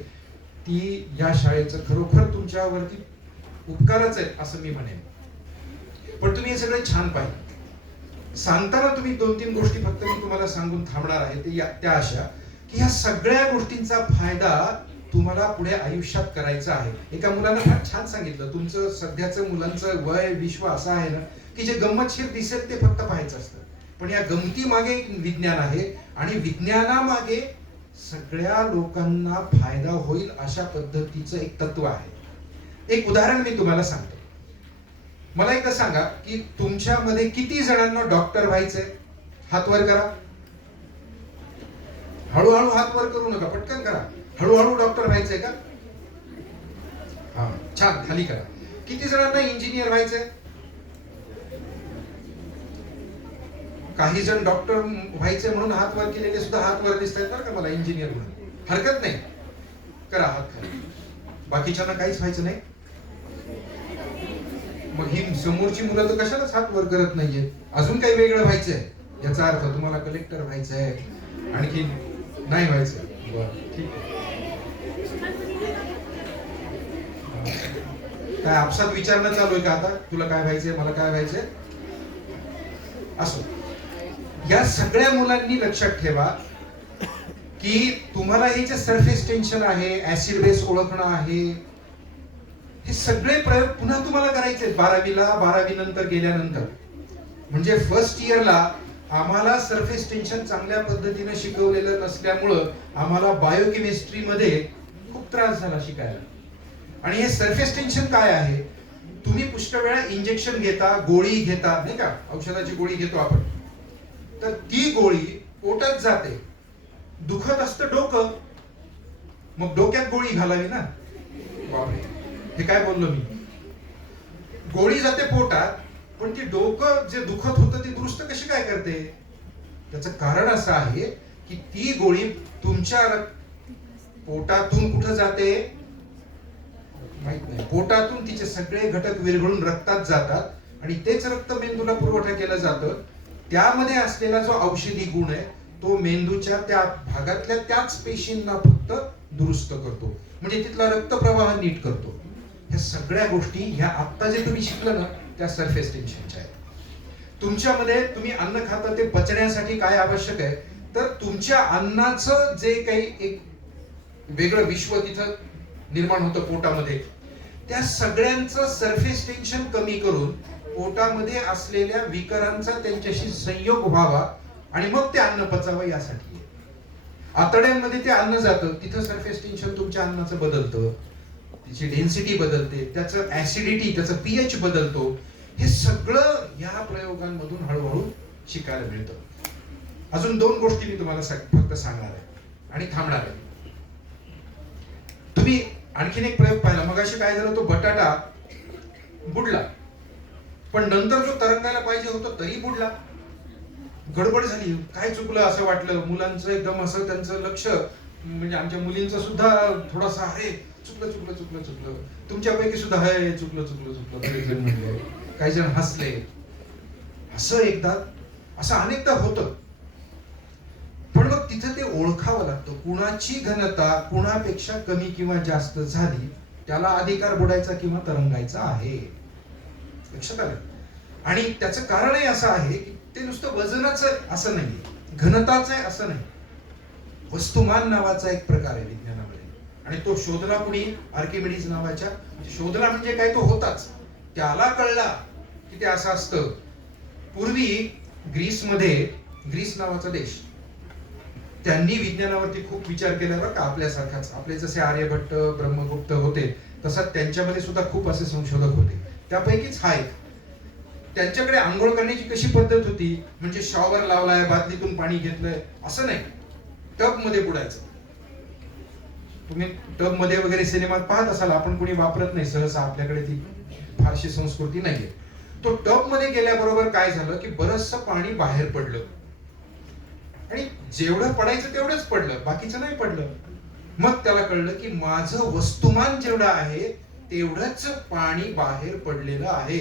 ती या शाळेचं खरोखर तुमच्यावरती उपकारच आहे असं मी म्हणेन. पण तुम्ही हे सगळं छान पाहिजे. सांगताना तुम्ही 2-3 गोष्टी फक्त मी तुम्हाला सांगून थांबणार आहे, ते त्या अशा की ह्या सगळ्या गोष्टींचा फायदा तुम्हाला पुढे आयुष्यात करायचा आहे. एका मुलानं फार छान सांगितलं, तुमचं सध्याचं मुलांचं वय विश्व असं आहे ना की जे गंमतशीर दिसेल ते फक्त पाहायचं असतं, पण या गमती मागे एक विज्ञान आहे आणि विज्ञानामागे सगळ्या लोकांना फायदा होईल अशा पद्धतीचं एक तत्व आहे. एक उदाहरण मी तुम्हाला सांगतो. मला एकदा सांगा की तुमच्यामध्ये किती जणांना डॉक्टर व्हायचंय? हात वर करा. हळूहळू हात वर करू नका, पटकन करा. हळूहळू डॉक्टर व्हायचंय का? हा, छान. खाली करा. किती जणांना इंजिनियर व्हायचंय? काही जण डॉक्टर व्हायचंय म्हणून हात वर केलेले सुद्धा हात वर दिसत आहेत बरं का मला, इंजिनियर म्हणून. हरकत नाही, करा हात खाली. बाकीच्यांना काहीच व्हायचं नाही. मग ही समोरची मुलं तर कशालाच हात वर करत नाहीये. अजून काही वेगळं व्हायचंय याचा अर्थ तुम्हाला कलेक्टर व्हायचंय, आणखी नाही व्हायचंय. बरं, ठीक आहे. काय आपसात विचारणं चालू आहे का आता? तुला काय व्हायचंय, मला काय व्हायचंय? असो. या सगळ्या मुलांनी लक्षात ठेवा की तुम्हाला हे जे सरफेस टेन्शन आहे, ऍसिड बेस ओळखणं आहे, हे सगळे प्रयोग पुन्हा तुम्हाला करायचे 12वी नंतर गेल्यानंतर. म्हणजे फर्स्ट इयरला आम्हाला सरफेस टेन्शन चांगल्या पद्धतीने शिकवलेलं नसल्यामुळं आम्हाला बायोकेमिस्ट्री मध्ये खूप त्रास झाला शिकायला. आणि हे सरफेस टेन्शन काय आहे? तुम्ही पुष्कळ वेळा इंजेक्शन घेता, गोळी घेता, नाही का, औषधाची गोळी घेतो आपण, तर ती गोळी पोटात जाते, दुखत असतं डोकं, मग डोक्यात गोळी घालावी ना. बापरे, हे काय बोललो मी. गोळी जाते पोटात, पण ती डोकं जे दुखत होतं ती दुरुस्त कशी काय करते? त्याचं कारण असं आहे की ती गोळी तुमच्या पोटातून कुठं जाते माहित नाही. पोटातून तिचे सगळे घटक विरघळून रक्तात जातात आणि तेच रक्त मेंदूला पुरवठा केलं जातं. त्यामध्ये असलेला जो औषधी गुण आहे तो मेंदूच्या त्या भागातल्या त्याच पेशींना फक्त दुरुस्त करतो, म्हणजे तिथला रक्तप्रवाह नीट करतो. ह्या सगळ्या गोष्टी ह्या आत्ता जे तुम्ही शिकलं ना त्या सरफेस टेन्शनच्या आहेत. तुमच्यामध्ये तुम्ही अन्न खाता ते पचण्यासाठी काय आवश्यक आहे? तर तुमच्या अन्नाचं जे काही एक वेगळं विश्व तिथं निर्माण होतं पोटामध्ये, त्या सगळ्यांचं सरफेस टेन्शन कमी करून पोटामध्ये असलेल्या विकारांचा त्यांच्याशी संयोग व्हावा आणि मग ते अन्न पचावं यासाठी. आतड्यांमध्ये ते अन्न जातं, तिथं सरफेस टेन्शन तुमच्या अन्नाचं बदलतं, त्याची डेन्सिटी बदलते, त्याचं ऍसिडिटी, त्याचं पीएच बदलतो. हे सगळं या प्रयोगांमधून हळूहळू शिकायला मिळतं. अजून 2 गोष्टी मी तुम्हाला फक्त सांगणार आहे आणि थांबणार आहे. तुम्ही आणखीन एक प्रयोग पाहिला मगाशी. काय झालं? तो बटाटा बुडला, पण नंतर जो तरंगायला पाहिजे होता तरी बुडला. गडबड झाली, काय चुकलं असं वाटलं मुलांचं. एकदम असं त्यांचं लक्ष, म्हणजे आमच्या मुलींचं सुद्धा थोडासा आहे, चुकलं चुकलं चुकलं चुकलं. तुमच्यापैकी सुद्धा आहे चुकलं चुकलं चुकलं. काही जण हसले. असं एकदा, असं अनेकदा होतं. पण मग तिथं ते ओळखावं लागतं. कुणाची घनता कुणापेक्षा कमी किंवा जास्त झाली त्याला अधिकार बुडायचा किंवा तरंगायचा आहे. लक्षात आलं? आणि त्याचं कारणही असं आहे की ते नुसतं वजनाचं असं नाही, घनताचं आहे असं नाही. वस्तुमान नावाचा एक प्रकार आहे विज्ञानामध्ये आणि तो शोधला कुणी? आर्किमिडीज नावाच्या. शोधला म्हणजे काय? तो होताच. त्याला कळला की ते असं असतं. पूर्वी ग्रीसमध्ये, ग्रीस नावाचा देश, त्यांनी विज्ञानावरती खूप विचार केला बरं का, आपल्यासारखाच. आपले जसे आर्यभट्ट, ब्रह्मगुप्त होते तसा त्यांच्यामध्ये सुद्धा खूप असे संशोधक होते. त्यापैकीच हा एक. त्यांच्याकडे आंघोळ करण्याची कशी पद्धत होती? म्हणजे शॉवर लावलाय, बादलीतून पाणी घेतलंय असं नाही, टब मध्ये बुडायचं. तुम्ही टब मध्ये वगैरे सिनेमात पाहत असाल, आपण कोणी वापरत नाही सहसा, आपल्याकडे ती फारशी संस्कृती नाहीये. तो टब मध्ये गेल्याबरोबर काय झालं की बरचसं पाणी बाहेर पडलं आणि जेवढं पडायचं तेवढंच पडलं, बाकीचं नाही पडलं. मग त्याला कळलं की माझं वस्तुमान जेवढं आहे तेवढंच पाणी बाहेर पडलेलं आहे.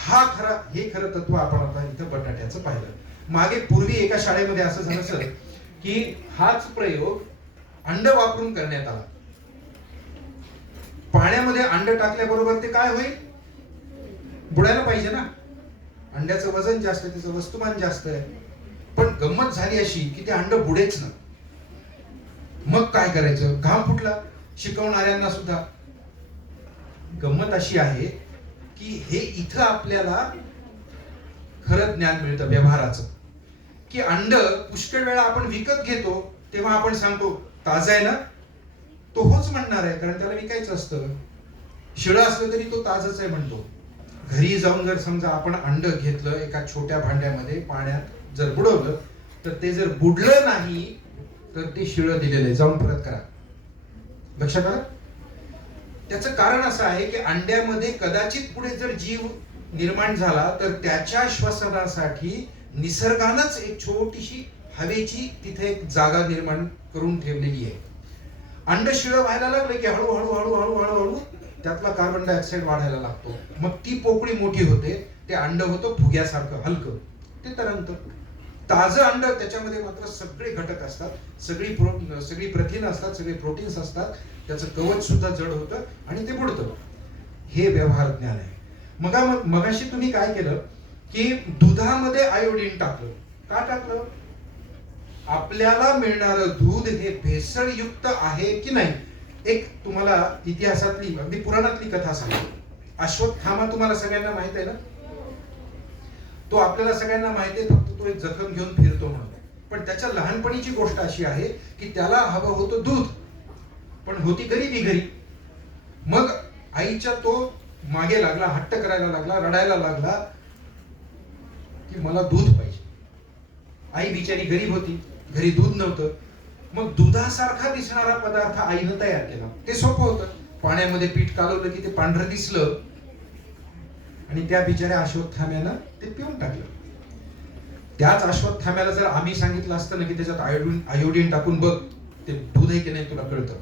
हे खरं तत्व आपण आता इथं बटाट्याचं पाहिलं. मागे पूर्वी एका शाळेमध्ये असं झालं सर की हाच प्रयोग अंड वापरून करण्यात आला. पाण्यामध्ये अंड टाकल्याबरोबर ते काय होईल? बुडायला पाहिजे ना. अंड्याचं वजन जास्त आहे, त्याचं वस्तुमान जास्त आहे. पण गंमत झाली अशी की ते अंड बुडेच ना. मग काय करायचं? घाम फुटला शिकवणाऱ्यांना सुद्धा. गंमत अशी आहे की हे इथं आपल्याला खरं ज्ञान मिळतं व्यवहाराचं, की अंड पुष्कळ वेळा आपण विकत घेतो तेव्हा आपण सांगतो ताजा आहे ना, तो होच म्हणणार आहे कारण त्याला विकायचं असतं. शिळं असलं तरी तो ताजच आहे म्हणतो. घरी जाऊन जर समजा आपण अंड घेतलं एका छोट्या भांड्यामध्ये पाण्यात जर बुडवलं तर ते जर बुडलं नाही तर ते शिळं दिलेलं आहे, जाऊन परत करा. लक्षात आलं? त्याचं कारण असं आहे की अंड्यामध्ये कदाचित पुढे जर जीव निर्माण झाला तर त्याच्या श्वसनासाठी निसर्गानंच एक छोटीशी हवेची तिथे एक जागा निर्माण करून ठेवलेली आहे. अंड शिळं व्हायला लागलं की हळूहळू हळूहळू हळूहळू त्यातला कार्बन डायऑक्साईड वाढायला लागतो. मग ती पोकळी मोठी होते, ते अंड होतं फुग्यासारखं हलकं, ते तरंगतं. ताजं अंड त्याच्यामध्ये मात्र सगळे घटक असतात, सगळी प्रथिन असतात, सगळे प्रोटीन्स असतात, त्याचं कवच सुद्धा जड होतं आणि ते बुडतं. हे व्यवहार ज्ञान आहे. मगाशी तुम्ही काय केलं की दुधामध्ये आयोडीन टाकलं. का टाकलं? आपल्याला मिळणारं दूध हे भेसळयुक्त आहे की नाही. एक तुम्हाला इतिहासातली अगदी पुराणातली कथा सांगतो. अश्वत्थामा तुम्हाला सगळ्यांना माहित आहे ना. तो आपल्याला सगळ्यांना माहिती आहे, फक्त तो एक जखम घेऊन फिरतो म्हणून. पण त्याच्या लहानपणीची गोष्ट अशी आहे की त्याला हवं होतं दूध, पण होती गरिबी घरी. मग आईच्या तो मागे लागला, हट्ट करायला लागला, रडायला लागला की मला दूध पाहिजे. आई बिचारी गरीब होती, घरी दूध नव्हतं. मग दुधासारखा दिसणारा पदार्थ आईनं तयार केला. ते सोपं होतं. पाण्यामध्ये पीठ कालवलं की ते पांढरं दिसलं आणि त्या बिचाऱ्या अश्वत्थाम्यानं ते पिऊन टाकलं. त्याच अश्वत्थाम्याला जर आम्ही सांगितलं असतं ना की त्याच्यात आयोडीन टाकून बघ, ते दूध आहे की नाही तुला कळतं.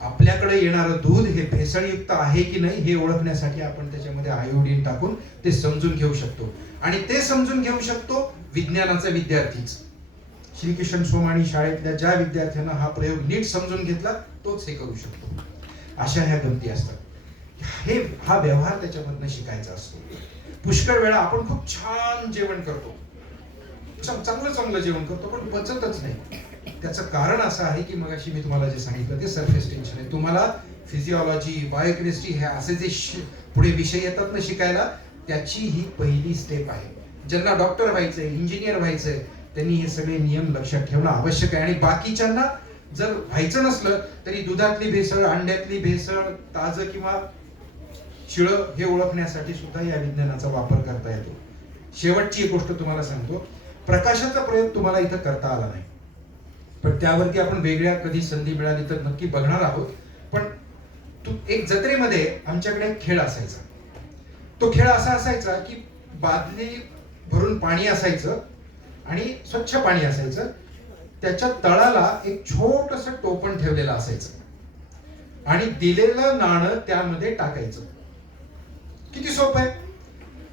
आपल्याकडे येणारं दूध हे भेसळयुक्त आहे की नाही हे ओळखण्यासाठी आपण त्याच्यामध्ये आयोडीन टाकून ते समजून घेऊ शकतो. आणि ते समजून घेऊ शकतो विज्ञानाचा विद्यार्थीच. श्रीकृष्ण सोमाणी शाळेतल्या ज्या विद्यार्थ्यांना हा प्रयोग नीट समजून घेतला तोच हे करू शकतो. अशा ह्या गमती असतात. हा व्यवहार त्याच्यामधनं शिकायचा असतो. पुष्कळ वेळा आपण खूप छान जेवण करतो, चांगलं जेवण करतो, पण पचतच नाही. त्याचं कारण असं आहे की मगाशी मी तुम्हाला जे सांगितलं ते सरफेस टेन्शन आहे. तुम्हाला फिजिओलॉजी, बायोकेमिस्ट्री हे असे जे पुढे विषय येतात ना शिकायला, त्याची ही पहिली स्टेप आहे. ज्यांना डॉक्टर व्हायचंय, इंजिनियर व्हायचंय, त्यांनी हे सगळे नियम लक्षात ठेवणं आवश्यक आहे. आणि बाकीच्यांना जर व्हायचं नसलं तरी दुधातली भेसळ, अंड्यातली भेसळ, ताजं किंवा शिळं हे ओळखण्यासाठी सुद्धा या विज्ञानाचा वापर करता येतो. शेवटची एक गोष्ट तुम्हाला सांगतो. प्रकाशाचा प्रयोग तुम्हाला इथं करता आला नाही, पण त्यावरती आपण वेगळ्या कधी संधी मिळाली तर नक्की बघणार आहोत. पण एक जत्रेमध्ये आमच्याकडे एक खेळ असायचा. तो खेळ असा असायचा की बादली भरून पाणी असायचं आणि स्वच्छ पाणी असायचं. त्याच्या तळाला एक छोटंसं टोपण ठेवलेलं असायचं आणि दिलेलं नाणं त्यामध्ये टाकायचं. किती सोपं आहे.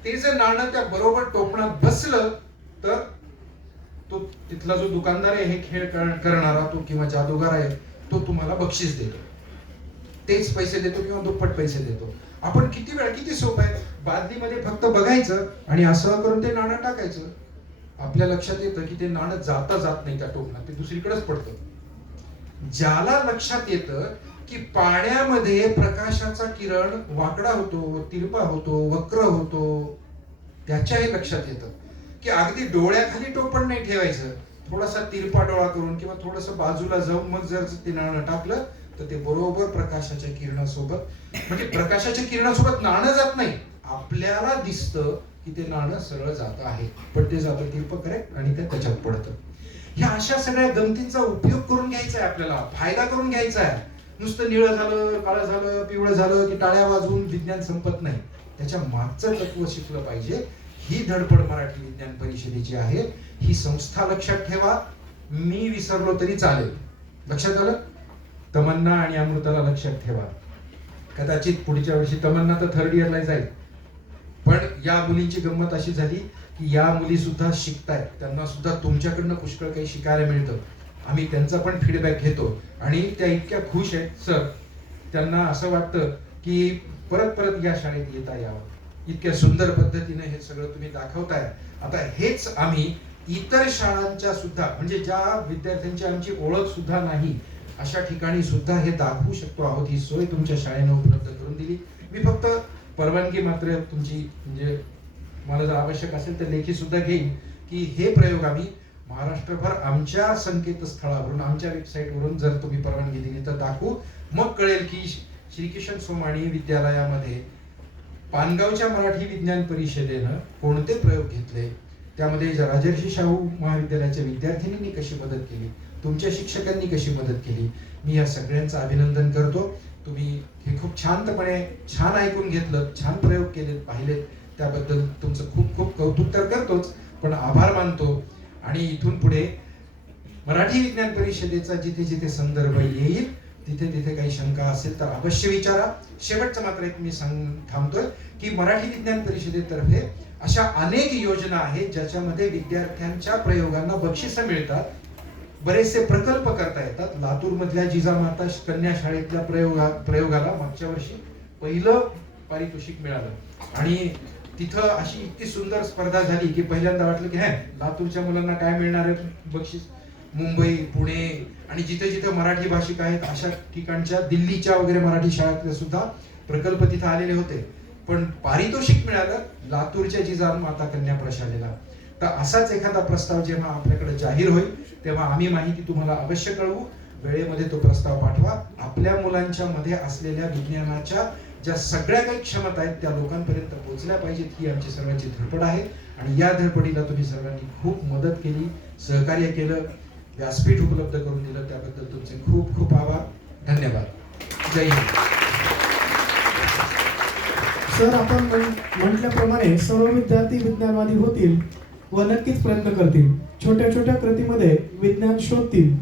ते जर नाणं त्या बरोबर टोपणात बसलं तर तो तिथला जो दुकानदार आहे, हे खेळ करणारा तो किंवा जादूगार आहे, तो तुम्हाला बक्षीस देतो. तेच पैसे देतो किंवा दुप्पट पैसे देतो. आपण किती वेळा, किती सोपं आहे. बादलीमध्ये फक्त बघायचं आणि असं करून ते नाणं टाकायचं. आपल्या लक्षात येतं की ते नाणं जात नाही त्या टोपणात, ते दुसरीकडेच पडतं. ज्याला लक्षात येतं की पाण्यामध्ये प्रकाशाचा किरण वाकडा होतो, तिरपा होतो, वक्र होतो, त्याच्या हे लक्षात येतं की अगदी डोळ्याखाली टोपण नाही ठेवायचं. थोडासा तिरपा डोळा करून किंवा थोडंसं बाजूला जाऊन मग जर ते नाणं टाकलं तर ते बरोबर प्रकाशाच्या किरणासोबत, म्हणजे प्रकाशाच्या किरणासोबत नाणं जात नाही, आपल्याला दिसतं की ते नाणं सरळ जात आहे, पण ते जातं तिरपं करेक्ट आणि ते त्याच्यात पडतं. ह्या अशा सगळ्या गमतींचा उपयोग करून घ्यायचा आहे, आपल्याला फायदा करून घ्यायचा आहे. नुसतं निळं झालं, काळं झालं, पिवळं झालं की टाळ्या वाजवून विज्ञान संपत नाही. त्याच्या मागचं तत्व शिकलं पाहिजे. ही धडपड मराठी विज्ञान परिषदेची आहे. ही संस्था लक्षात ठेवा. मी विसरलो तरी चालेल. लक्षात आलं? तमन्ना आणि अमृताला लक्षात ठेवा. कदाचित पुढच्या वर्षी तमन्ना तर 3rd इयरला जाईल, पण या मुलींची गंमत अशी झाली की या मुली सुद्धा शिकतायत. त्यांना सुद्धा तुमच्याकडनं पुष्कळ काही शिकायला मिळतं. आम्ही त्यांचा पण फीडबॅक घेतो आणि त्या इतक्या खुश आहेत सर. त्यांना असं वाटतं की परत परत या शाळेत येता यावं. इतक्या सुंदर पद्धतीने हे सगळं तुम्ही दाखवताय. आता हेच आम्ही इतर शाळांच्या सुद्धा, म्हणजे ज्या विद्यार्थ्यांची आमची ओळख सुद्धा नाही अशा ठिकाणी सुद्धा हे दाखवू शकतो आहोत. ही सोय तुमच्या शाळेने उपलब्ध करून दिली. मी फक्त परवानगी मात्र तुमची, म्हणजे मला जर आवश्यक असेल तर लेखी सुद्धा घेईन की हे प्रयोग आम्ही महाराष्ट्रभर आमच्या संकेतस्थळावरून, आमच्या वेबसाईटवरून जर तुम्ही परवानगी दिली तर दाखवू. मग कळेल की श्रीकिशन सोमाणी विद्यालयामध्ये पानगावच्या मराठी विज्ञान परिषदेनं कोणते प्रयोग घेतले, त्यामध्ये राजर्षी शाहू महाविद्यालयाच्या विद्यार्थिनींनी कशी मदत केली, तुमच्या शिक्षकांनी कशी मदत केली. मी या सगळ्यांचं अभिनंदन करतो. तुम्ही हे खूप शांतपणे छान ऐकून घेतलं, छान प्रयोग केलेत, पाहिलेत, त्याबद्दल तुमचं खूप खूप कौतुक तर करतोच, पण आभार मानतो. आणि इथून पुढे मराठी विज्ञान परिषदेचा जिथे जिथे संदर्भ येईल तिथे तिथे काही शंका असेल तर अवश्य विचारा. शेवटचं मात्र एक मी थांबतोय की मराठी विज्ञान परिषदेतर्फे अशा अनेक योजना आहेत ज्याच्यामध्ये विद्यार्थ्यांच्या प्रयोगांना बक्षिसं मिळतात. बरेचसे प्रकल्प करता येतात. लातूर मधल्या जिजामाता कन्या शाळेतल्या प्रयोगाला मागच्या वर्षी पहिलं पारितोषिक मिळालं आणि तिथं अशी इतकी सुंदर स्पर्धा झाली की पहिल्यांदा वाटलं की लातूरच्या मुलांना काय मिळणार आहे बक्षीस. मुंबई, पुणे आणि जिथे जिथे मराठी भाषिक आहेत अशा ठिकाणच्या, दिल्लीच्या वगैरे मराठी शाळेतले सुद्धा प्रकल्प तिथे आलेले होते. पण पारितोषिक मिळालं लातूरच्या जिजामाता कन्या प्रशालेला. तर असाच एखादा प्रस्ताव जेव्हा आपल्याकडे जाहीर होईल तेव्हा आम्ही माहिती तुम्हाला अवश्य कळवू. वेळेमध्ये तो प्रस्ताव पाठवा. आपल्या मुलांच्या मध्ये असलेल्या विज्ञानाच्या ज्या सगळ्या काही क्षमता आहेत त्या लोकांपर्यंत पोहोचल्या पाहिजेत, ही आमची सर्वांची धडपड आहे. आणि या धडपडीला तुम्ही सर्वांनी खूप मदत केली, सहकार्य केलं, व्यासपीठ उपलब्ध करून दिलं, त्याबद्दल तुमचे खूप खूप आभार. धन्यवाद. जय हिंद. सर, आपण म्हटल्याप्रमाणे सर्व विद्यार्थी विज्ञानवादी होतील व नक्कीच प्रयत्न करतील. छोट्या छोट्या कृतीमध्ये विज्ञान शोधतील.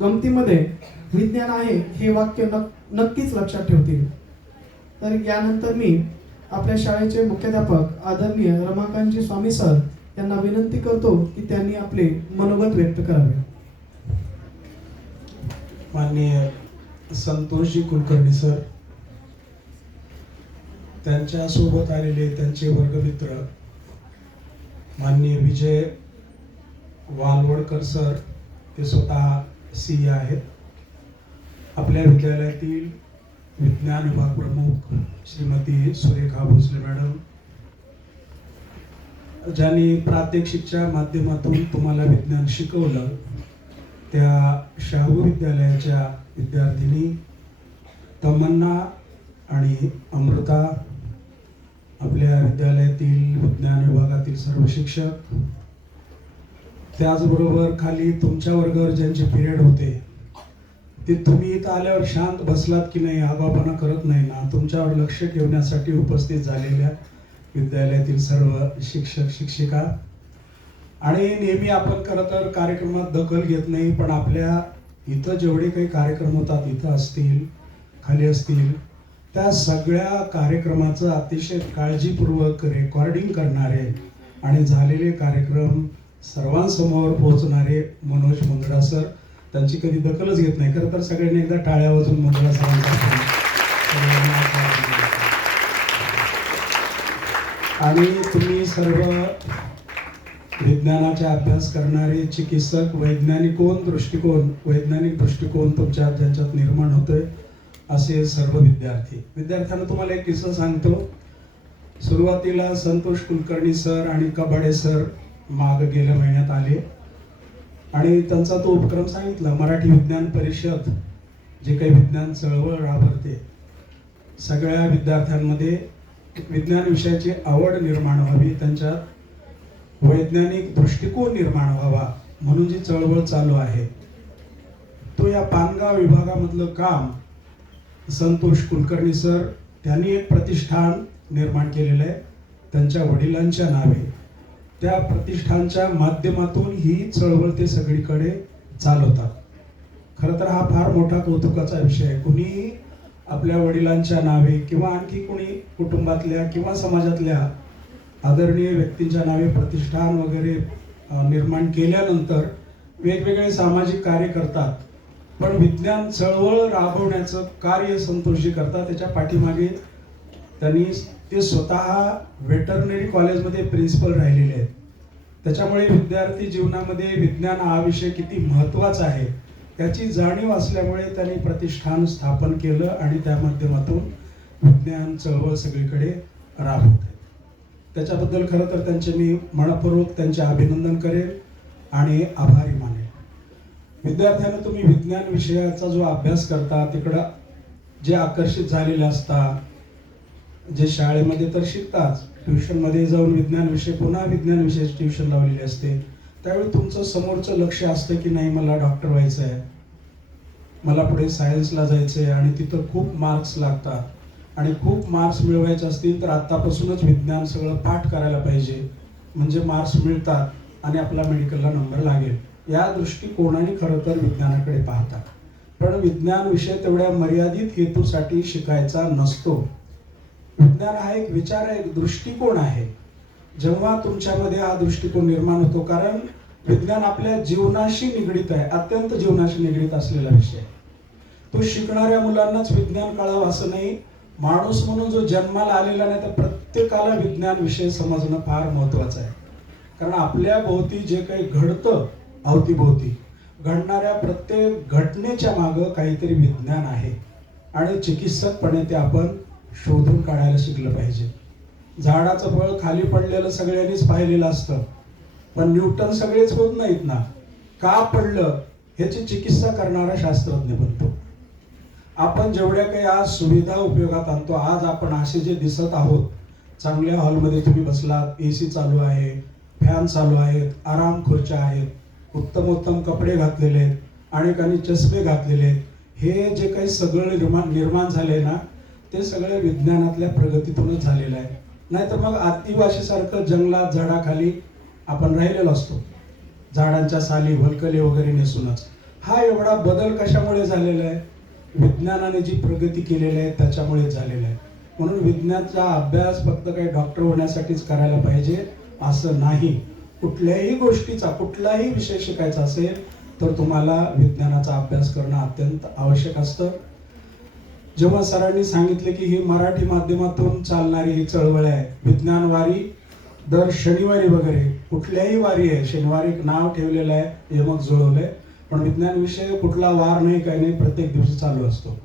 गमतीमध्ये विज्ञान आहे हे वाक्य नक्कीच लक्षात ठेवतील. तर यानंतर मी आपल्या शाळेचे मुख्याध्यापक आदरणीय रमाकांतजी स्वामी सर यांना विनंती करतो की त्यांनी आपले मनोगत व्यक्त करावे. माननीय संतोषजी कुलकर्णी सर, त्यांच्या सोबत आलेले त्यांचे वर्गमित्र माननीय विजय वालवडकर सर, ते स्वतः सी आहेत. आपल्या विद्यालयातील विज्ञान विभाग प्रमुख श्रीमती सुरेखा भोसले मॅडम, ज्यांनी प्रात्यक्षिकच्या माध्यमातून तुम्हाला विज्ञान शिकवलं, त्या शाहू विद्यालयाच्या विद्यार्थिनी तमन्ना आणि अमृता, आपल्या विद्यालयातील विज्ञान विभागातील सर्व शिक्षक, त्याचबरोबर खाली तुमच्या वर्गावर ज्यांचे पिरियड होते ते तुम्ही इथं आल्यावर शांत बसलात की नाही, आगाऊपणा करत नाही ना, तुमच्यावर लक्ष ठेवण्यासाठी उपस्थित झालेल्या विद्यालयातील सर्व शिक्षक शिक्षिका. आणि नेहमी आपण खरं तर कार्यक्रमात दखल घेत नाही, पण आपल्या इथं जेवढे काही कार्यक्रम होतात, इथं असतील खाली असतील, त्या सगळ्या कार्यक्रमाचं अतिशय काळजीपूर्वक रेकॉर्डिंग करणारे आणि झालेले कार्यक्रम सर्वांसमोर पोहोचणारे मनोज मुंद्रा सर, त्यांची कधी दखलच घेत नाही. खरं तर सगळ्यांनी एकदा टाळ्या वाजून मुंद्रा सरांचा. आणि तुम्ही सर्व विज्ञानाचा अभ्यास करणारे चिकित्सक, वैज्ञानिक दृष्टिकोन तुमच्या ज्यांच्यात निर्माण होतोय असे सर्व विद्यार्थ्यांना तुम्हाला एक किस्सा सांगतो. सुरुवातीला संतोष कुलकर्णी सर आणि कबाडे सर माग गेल्या महिन्यात आले आणि त्यांचा तो उपक्रम सांगितला. मराठी विज्ञान परिषद जे काही विज्ञान चळवळ राबवते, सगळ्या विद्यार्थ्यांमध्ये विज्ञान विषयाची आवड निर्माण व्हावी, त्यांच्यात वैज्ञानिक दृष्टिकोन निर्माण व्हावा म्हणून जी चळवळ चालू आहे, तो या पानगाव विभागामधलं काम संतोष कुलकर्णी सर त्यांनी एक प्रतिष्ठान निर्माण केलेलं आहे. त्यांच्या वडिलांच्या नावे त्या प्रतिष्ठानच्या माध्यमातून ही चळवळ ते सगळीकडे चालवतात. खरं तर हा फार मोठा कौतुकाचा विषय आहे. कुणी आपल्या वडिलांच्या नावे किंवा आणखी कुणी कुटुंबातल्या किंवा समाजातल्या आदरणीय व्यक्तींच्या नावे प्रतिष्ठान वगैरे निर्माण केल्यानंतर वेगवेगळे सामाजिक कार्य करतात. पण विज्ञान चळवळ राबवण्याचं कार्य संतोषजी करतात. त्याच्या पाठीमागे त्यांनी ते स्वतः वेटरनरी कॉलेजमध्ये प्रिन्सिपल राहिलेले आहेत. त्याच्यामुळे विद्यार्थी जीवनामध्ये विज्ञान हा विषय किती महत्त्वाचा आहे त्याची जाणीव असल्यामुळे त्यांनी प्रतिष्ठान स्थापन केलं आणि त्या माध्यमातून विज्ञान चळवळ सगळीकडे राबवत आहे. त्याच्याबद्दल खरं तर त्यांचे मी मनपूर्वक त्यांचे अभिनंदन करेन आणि आभारी मानेन. विद्यार्थ्यांना तुम्ही विज्ञान विषयाचा जो अभ्यास करता तिकडं जे आकर्षित झालेले असतात, जे शाळेमध्ये तर शिकताच, ट्युशनमध्ये जाऊन विज्ञान विषय पुन्हा विज्ञान विषयाची ट्युशन लावलेली असते, त्यावेळी तुमचं समोरचं लक्ष असतं की नाही मला डॉक्टर व्हायचं आहे, मला पुढे सायन्सला जायचं आहे आणि तिथं खूप मार्क्स लागतात आणि खूप मार्क्स मिळवायचे असतील तर आत्तापासूनच विज्ञान सगळं पाठ करायला पाहिजे म्हणजे मार्क्स मिळतात आणि आपला मेडिकलला नंबर लागेल. या दृष्टिकोनाने खरं तर विज्ञानाकडे पाहतात. पण विज्ञान विषय तेवढ्या मर्यादित हेतूसाठी शिकायचा नसतो. विज्ञान हा एक विचार आहे, एक दृष्टिकोन आहे. जेव्हा तुमच्यामध्ये हा दृष्टिकोन निर्माण होतो, कारण विज्ञान आपल्या जीवनाशी निगडीत आहे, अत्यंत जीवनाशी निगडीत असलेला विषय. तो शिकणाऱ्या मुलांनाच विज्ञान कळावं असं नाही, माणूस म्हणून जो जन्माला आलेला नाही तर प्रत्येकाला विज्ञान विषय समजणं फार महत्त्वाचं आहे. कारण आपल्या भोवती जे काही घडतं, अवतीभोवती घडणाऱ्या प्रत्येक घटनेच्या मागं काहीतरी विज्ञान आहे आणि चिकित्सकपणे ते आपण शोधून काढायला शिकलं पाहिजे. झाडाचं फळ खाली पडलेलं सगळ्यांनीच पाहिलेलं असतं, पण न्यूटन सगळेच होत नाहीत ना. का पडलं ह्याची चिकित्सा करणारा शास्त्रज्ञ बनतो. आपण जेवढ्या काही आज सुविधा उपयोगात आणतो, आज आपण असे जे दिसत आहोत, चांगल्या हॉलमध्ये तुम्ही बसलात, AC चालू आहे, फॅन चालू आहेत, आराम खुर्च्या आहेत, उत्तम उत्तम कपडे घातलेले आहेत, अनेकांनी चष्मे घातलेले आहेत, हे जे काही सगळं निर्माण झालंय ना ते सगळं विज्ञानातल्या प्रगतीतूनच झालेलं आहे. नाहीतर मग आदिवासीसारखं जंगलात झाडाखाली आपण राहिलेलो असतो, झाडांच्या साली भलकले वगैरे नेसूनच. हा एवढा बदल कशामुळे झालेला आहे? विज्ञानाने जी प्रगती केलेली आहे त्याच्यामुळे झालेला आहे. म्हणून विज्ञानाचा अभ्यास फक्त काही डॉक्टर होण्यासाठीच करायला पाहिजे असं नाही. कुठल्याही गोष्टीचा कुठलाही विषय शिकायचा असेल तर तुम्हाला विज्ञानाचा अभ्यास करणं अत्यंत आवश्यक असतं. जेव्हा सरांनी सांगितले की ही मराठी माध्यमातून चालणारी ही चळवळ आहे, विज्ञान वारी दर शनिवारी वगैरे, कुठल्याही वारी आहे, शनिवारी नाव ठेवलेलं आहे, यमक जुळवलंय, पण विज्ञान विषय कुठला वार नाही काही नाही, प्रत्येक दिवशी चालू असतो.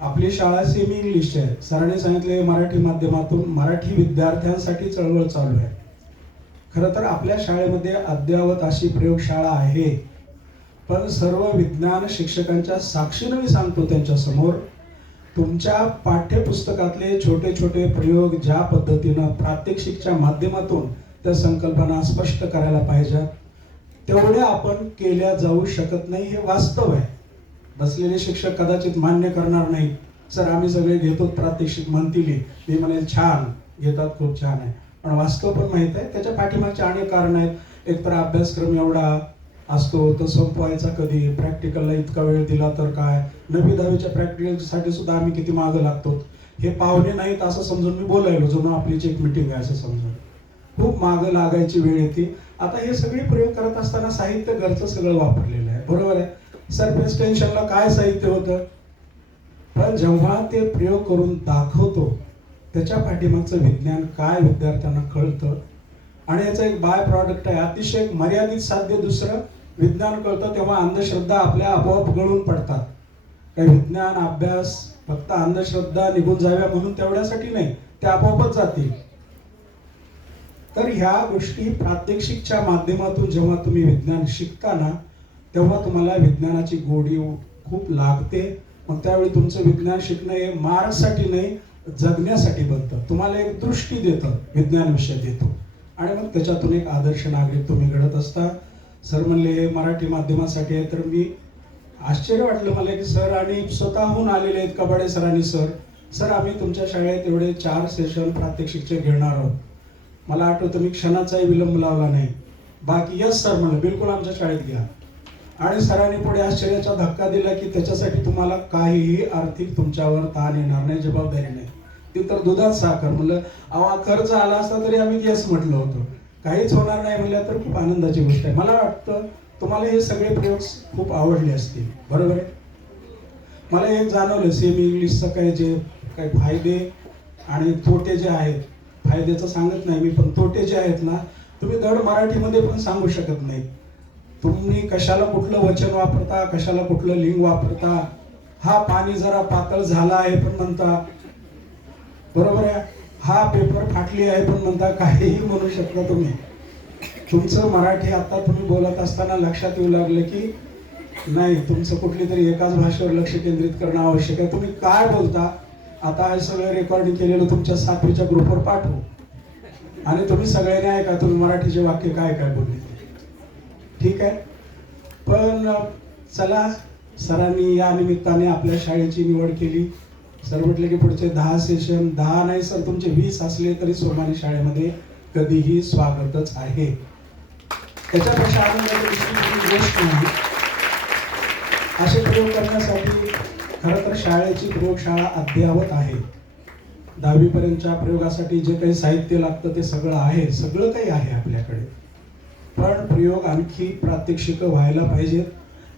आपली शाळा सेमी इंग्लिशची आहे. सरांनी सांगितले मराठी माध्यमातून मराठी विद्यार्थ्यांसाठी चळवळ चालू आहे. खरं तर आपल्या शाळेमध्ये अद्ययावत अशी प्रयोगशाळा आहे, पण सर्व विज्ञान शिक्षकांच्या साक्षीनं मी सांगतो त्यांच्या समोर, तुमच्या पाठ्यपुस्तकातले छोटे छोटे प्रयोग ज्या पद्धतीनं प्रात्यक्षिकच्या माध्यमातून त्या संकल्पना स्पष्ट करायला पाहिजेत तेवढ्या आपण केल्या जाऊ शकत नाही, हे वास्तव आहे. बसलेले शिक्षक कदाचित मान्य करणार नाही, सर आम्ही सगळे घेतो प्रात्यक्षिक म्हणतील, मी म्हणेल छान घेतात, खूप छान आहे, पण वास्तव पण माहीत आहे त्याच्या पाठीमागचे अनेक कारण आहेत. एकतर अभ्यासक्रम एवढा असतो तो संपवायचा कधी, प्रॅक्टिकलला इतका वेळ दिला तर काय, 9वी 10वीच्या प्रॅक्टिकलसाठी सुद्धा आम्ही किती मागं लागतो, हे पाहुणे नाहीत असं समजून मी बोलायलो, जणू आपलीच एक मिटिंग आहे असं समजून, खूप मागं लागायची वेळ येते. आता हे सगळे प्रयोग करत असताना साहित्य घरचं सगळं वापरलेलं आहे, बरोबर आहे. सरफेस टेन्शनला काय साहित्य होतं, पण जेव्हा ते प्रयोग करून दाखवतो त्याच्या पाठीमागचं विज्ञान काय विद्यार्थ्यांना कळतं आणि याचं एक बाय प्रॉडक्ट आहे, अतिशय मर्यादित साध्य दुसरं विज्ञान कळतं, तेव्हा अंधश्रद्धा आपल्या आपोआप गळून पडतात. काही विज्ञान अभ्यास फक्त अंधश्रद्धा निघून जाव्या म्हणून तेवढ्यासाठी नाही, ते आपोआपच जातील. तर ह्या गोष्टी प्रात्यक्षिकच्या माध्यमातून जेव्हा तुम्ही विज्ञान शिकता ना तेव्हा तुम्हाला विज्ञानाची गोडी खूप लागते. मग त्यावेळी तुमचं विज्ञान शिकणं हे मार्क्ससाठी नाही, जगण्यासाठी बनतं. तुम्हाला एक दृष्टी देतं, विज्ञान विषय देतो आणि मग त्याच्यातून एक आदर्श नागरिक तुम्ही घडत असता. सर म्हणले हे मराठी माध्यमासाठी आहे, तर मी आश्चर्य वाटलं मला की सर आणि स्वतःहून आलेले आहेत कबाडे सर आणि सर, सर आम्ही तुमच्या शाळेत एवढे 4 सेशन प्रात्यक्षिकचे घेणार आहोत. मला आठवतं मी क्षणाचाही विलंब लावला नाही. बाकी यस सर म्हणलं बिलकुल आमच्या शाळेत घ्या. आणि सरांनी पुढे आश्चर्याचा धक्का दिला की त्याच्यासाठी तुम्हाला काहीही आर्थिक तुमच्यावर ताण येणार नाही, जबाबदारी नाही. ती तर दुधात साखर. म्हणलं अहो खर्च आला असता तरी आम्ही यस म्हटलं होतं. काहीच होणार नाही म्हणल्या तर खूप आनंदाची गोष्ट आहे. मला वाटतं तुम्हाला हे सगळे प्रयोग खूप आवडले असतील, बरोबर आहे. मला एक जाणवलं सेमी इंग्लिशचं काही फायदे आणि तोटे जे आहेत, फायद्याचं सांगत नाही मी, पण तोटे जे आहेत ना तुम्ही धड मराठीमध्ये पण सांगू शकत नाही. तुम्ही कशाला कुठलं वचन वापरता, कशाला कुठलं लिंग वापरता. हा पाणी जरा पातळ झाला आहे पण म्हणता, बरोबर आहे. हा पेपर फाटली आहे पण म्हणता, काहीही म्हणू शकता तुम्ही. तुमचं मराठी आता तुम्ही बोलत असताना लक्षात येऊ लागलं की नाही तुमचं कुठली तरी एकाच भाषेवर लक्ष केंद्रित करणं आवश्यक आहे. तुम्ही काय बोलता आता हे सगळं रेकॉर्डिंग केलेलं तुमच्या 7वीच्या ग्रुपवर पाठवू आणि तुम्ही सगळ्यांनी ऐका तुम्ही मराठीचे वाक्य काय काय बोलले, ठीक आहे. पण चला, सरांनी या निमित्ताने आपल्या शाळेची निवड केली. सर म्हटले की पुढचे 10 सेशन, 10 नाही सर तुमचे 20 असले तरी सोमानी शाळेमध्ये कधीही स्वागतच आहे. त्याच्यापेक्षा आनंदाची दुसरी गोष्ट नाही. असे प्रयोग करण्यासाठी खरं तर शाळेची प्रयोगशाळा अद्ययावत आहे. 10वी पर्यंतच्या प्रयोगासाठी जे काही साहित्य लागतं ते सगळं आहे, सगळं काही आहे आपल्याकडे. पण प्रयोग आणखी प्रात्यक्षिक व्हायला पाहिजेत.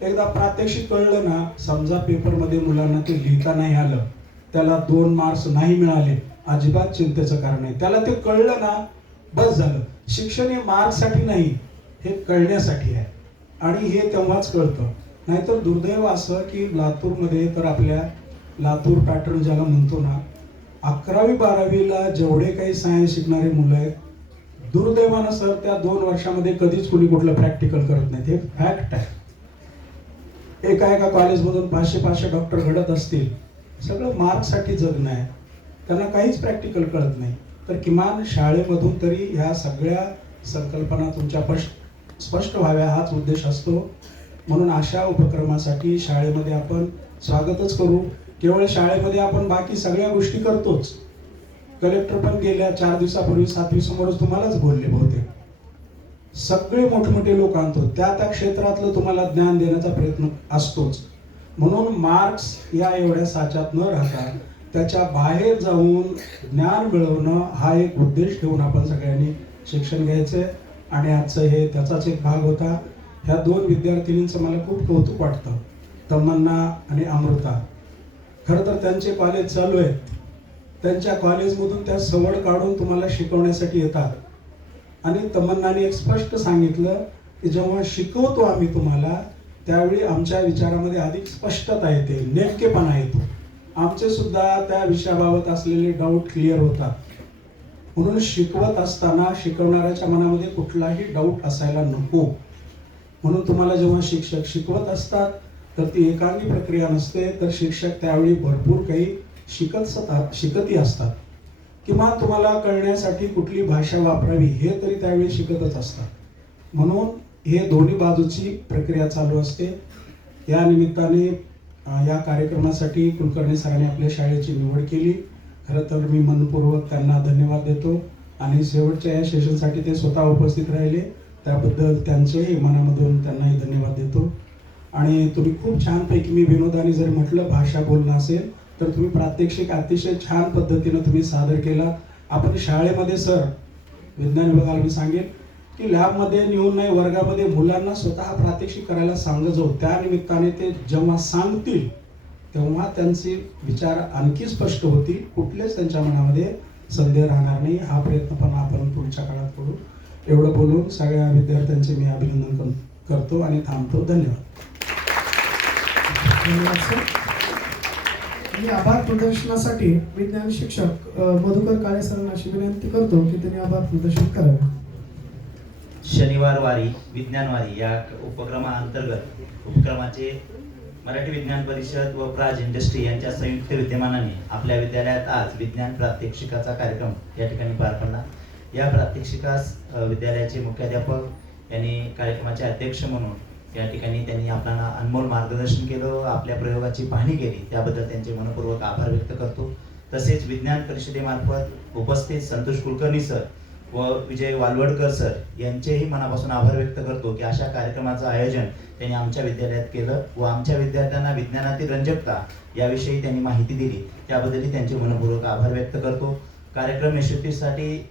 एकदा प्रात्यक्षिक कळलं ना, समजा पेपरमध्ये मुलांना ते लिहिता नाही आलं, त्याला 2 मार्क्स नाही मिळाले, अजिबात चिंतेचं कारण नाही. त्याला ते कळलं ना बस झालं. शिक्षण हे मार्क्ससाठी नाही, हे कळण्यासाठी आहे आणि हे तेव्हाच कळतं. नाहीतर दुर्दैव असं की लातूरमध्ये तर आपल्या लातूर पॅटर्न ज्याला म्हणतो ना, 11वी 12वीला जेवढे काही सायन्स शिकणारे मुलं आहेत, दुर्दैवानं सर त्या 2 वर्षामध्ये कधीच कुणी कुठलं प्रॅक्टिकल करत नाहीत. हे फॅक्ट आहे. एका कॉलेजमधून 500 डॉक्टर घडत असतील, सगळं मार्क्ससाठी जगणं आहे, त्यांना काहीच प्रॅक्टिकल कळत नाही. तर किमान शाळेमधून तरी ह्या सगळ्या संकल्पना तुमच्या स्पष्ट व्हाव्या हाच उद्देश असतो. म्हणून अशा उपक्रमासाठी शाळेमध्ये आपण स्वागतच करू. केवळ शाळेमध्ये आपण बाकी सगळ्या गोष्टी करतोच. कलेक्टर पण गेल्या 4 दिवसापूर्वी 7वी समोरच तुम्हालाच बोलले बहुतेक. सगळे मोठमोठे लोक आणतो, त्या क्षेत्रातलं तुम्हाला ज्ञान देण्याचा प्रयत्न असतोच. म्हणून मार्क्स या एवढ्या साच्यात न राहता त्याच्या बाहेर जाऊन ज्ञान मिळवणं हा एक उद्देश ठेवून आपण सगळ्यांनी शिक्षण घ्यायचंय. आणि आजचं हे त्याचाच एक भाग होता. ह्या 2 विद्यार्थिनींचं मला खूप कौतुक वाटतं, तमन्ना आणि अमृता. खरं तर त्यांचे कॉलेज चालू आहेत. त्यांच्या कॉलेजमधून त्या सवड काढून तुम्हाला शिकवण्यासाठी येतात. आणि तमन्नाने एक स्पष्ट सांगितलं की जेव्हा शिकवतो आम्ही तुम्हाला त्यावेळी आमच्या विचारामध्ये अधिक स्पष्टता येते, नेमकेपणा येतो. आमचे सुद्धा त्या विषयाबाबत असलेले डाऊट क्लिअर होतात. म्हणून शिकवत असताना शिकवणाऱ्याच्या मनामध्ये कुठलाही डाऊट असायला नको. म्हणून तुम्हाला जेव्हा शिक्षक शिकवत असतात तर ती एकांगी प्रक्रिया नसते, तर शिक्षक त्यावेळी भरपूर काही शिकती असतात. किंवा तुम्हाला कळण्यासाठी कुठली भाषा वापरावी हे तरी त्यावेळी शिकतच असतात. म्हणून हे दोन्ही बाजूची प्रक्रिया चालू असते. या निमित्ताने या कार्यक्रमासाठी कुलकर्णी सरांनी आपल्या शाळेची निवड केली. खरं तर मी मनपूर्वक त्यांना धन्यवाद देतो आणि शेवटच्या या सेशनसाठी ते स्वतः उपस्थित राहिले त्याबद्दल त्यांचेही मनामधून त्यांनाही धन्यवाद देतो. आणि तुम्ही खूप छानपैकी, मी विनोदाने जर म्हटलं भाषा बोलणं असेल तर तुम्ही प्रात्यक्षिक अतिशय छान पद्धतीनं तुम्ही सादर केला. आपण शाळेमध्ये सर विज्ञान विभागाला मी सांगेन की लॅबमध्ये नेऊन नाही, वर्गामध्ये मुलांना स्वतः प्रात्यक्षिक करायला सांगत जाऊ. त्या निमित्ताने ते जेव्हा सांगतील तेव्हा त्यांचे विचार आणखी स्पष्ट होतील, कुठलेच त्यांच्या मनामध्ये संदेह राहणार नाही. हा प्रयत्न पण आपण पुढच्या काळात करू. एवढं बोलून सगळ्या विद्यार्थ्यांचे मी अभिनंदन करतो आणि थांबतो. धन्यवाद. मी आभार प्रदर्शनासाठी विज्ञान शिक्षक मधुकर काळे सरांना अशी विनंती करतो की त्यांनी आभार प्रदर्शन करावे. शनिवार वारी विज्ञान वारी या उपक्रमाचे मराठी विज्ञान परिषद व प्राज इंडस्ट्री यांच्या संयुक्त विद्यमानाने आपल्या विद्यालयात आज विज्ञान प्रात्यक्षिकाचा कार्यक्रम या ठिकाणी पार पडला. या प्रात्यक्षिकास विद्यालयाचे मुख्याध्यापक यांनी कार्यक्रमाचे अध्यक्ष म्हणून या ठिकाणी त्यांनी आपल्याला अनमोल मार्गदर्शन केलं, आपल्या प्रयोगाची पाहणी केली, त्याबद्दल त्यांचे मनपूर्वक आभार व्यक्त करतो. तसेच विज्ञान परिषदेमार्फत उपस्थित संतोष कुलकर्णी सर व विजय वालवडकर सर यांचेही मनापासून आभार व्यक्त करतो की अशा कार्यक्रमाचं आयोजन त्यांनी आमच्या विद्यालयात केलं व आमच्या विद्यार्थ्यांना विज्ञानातील रंजकता याविषयी त्यांनी माहिती दिली, त्याबद्दलही त्यांचे मनपूर्वक आभार व्यक्त करतो. कार्यक्रम यशस्वीसाठी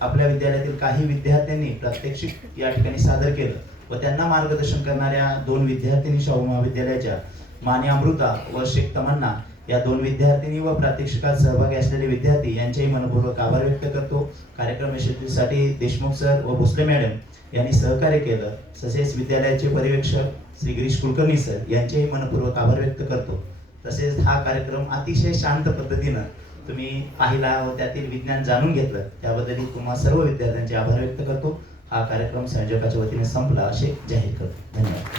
आपल्या विद्यालयातील काही विद्यार्थ्यांनी प्रात्यक्षिक या ठिकाणी सादर केलं व त्यांना मार्गदर्शन करणाऱ्या 2 विद्यार्थिनी शाहू महाविद्यालयाच्या माने अमृता व शेख तमन्ना या 2 विद्यार्थिनी व प्रात्यक्षिकात सहभागी असलेले विद्यार्थी यांचेही मनपूर्वक आभार व्यक्त करतो. कार्यक्रम यशस्वीसाठी देशमुख सर व भोसले मॅडम यांनी सहकार्य केलं. तसेच विद्यालयाचे पर्यवेक्षक श्री गिरीश कुलकर्णी सर यांचेही मनपूर्वक आभार व्यक्त करतो. तसेच हा कार्यक्रम अतिशय शांत पद्धतीनं तुम्ही पाहिला व त्यातील विज्ञान जाणून घेतलं, त्याबद्दलही तुम्हा सर्व विद्यार्थ्यांचे आभार व्यक्त करतो. हा कार्यक्रम संयोजकाच्या वतीने संपला असे जाहीर करतो. धन्यवाद.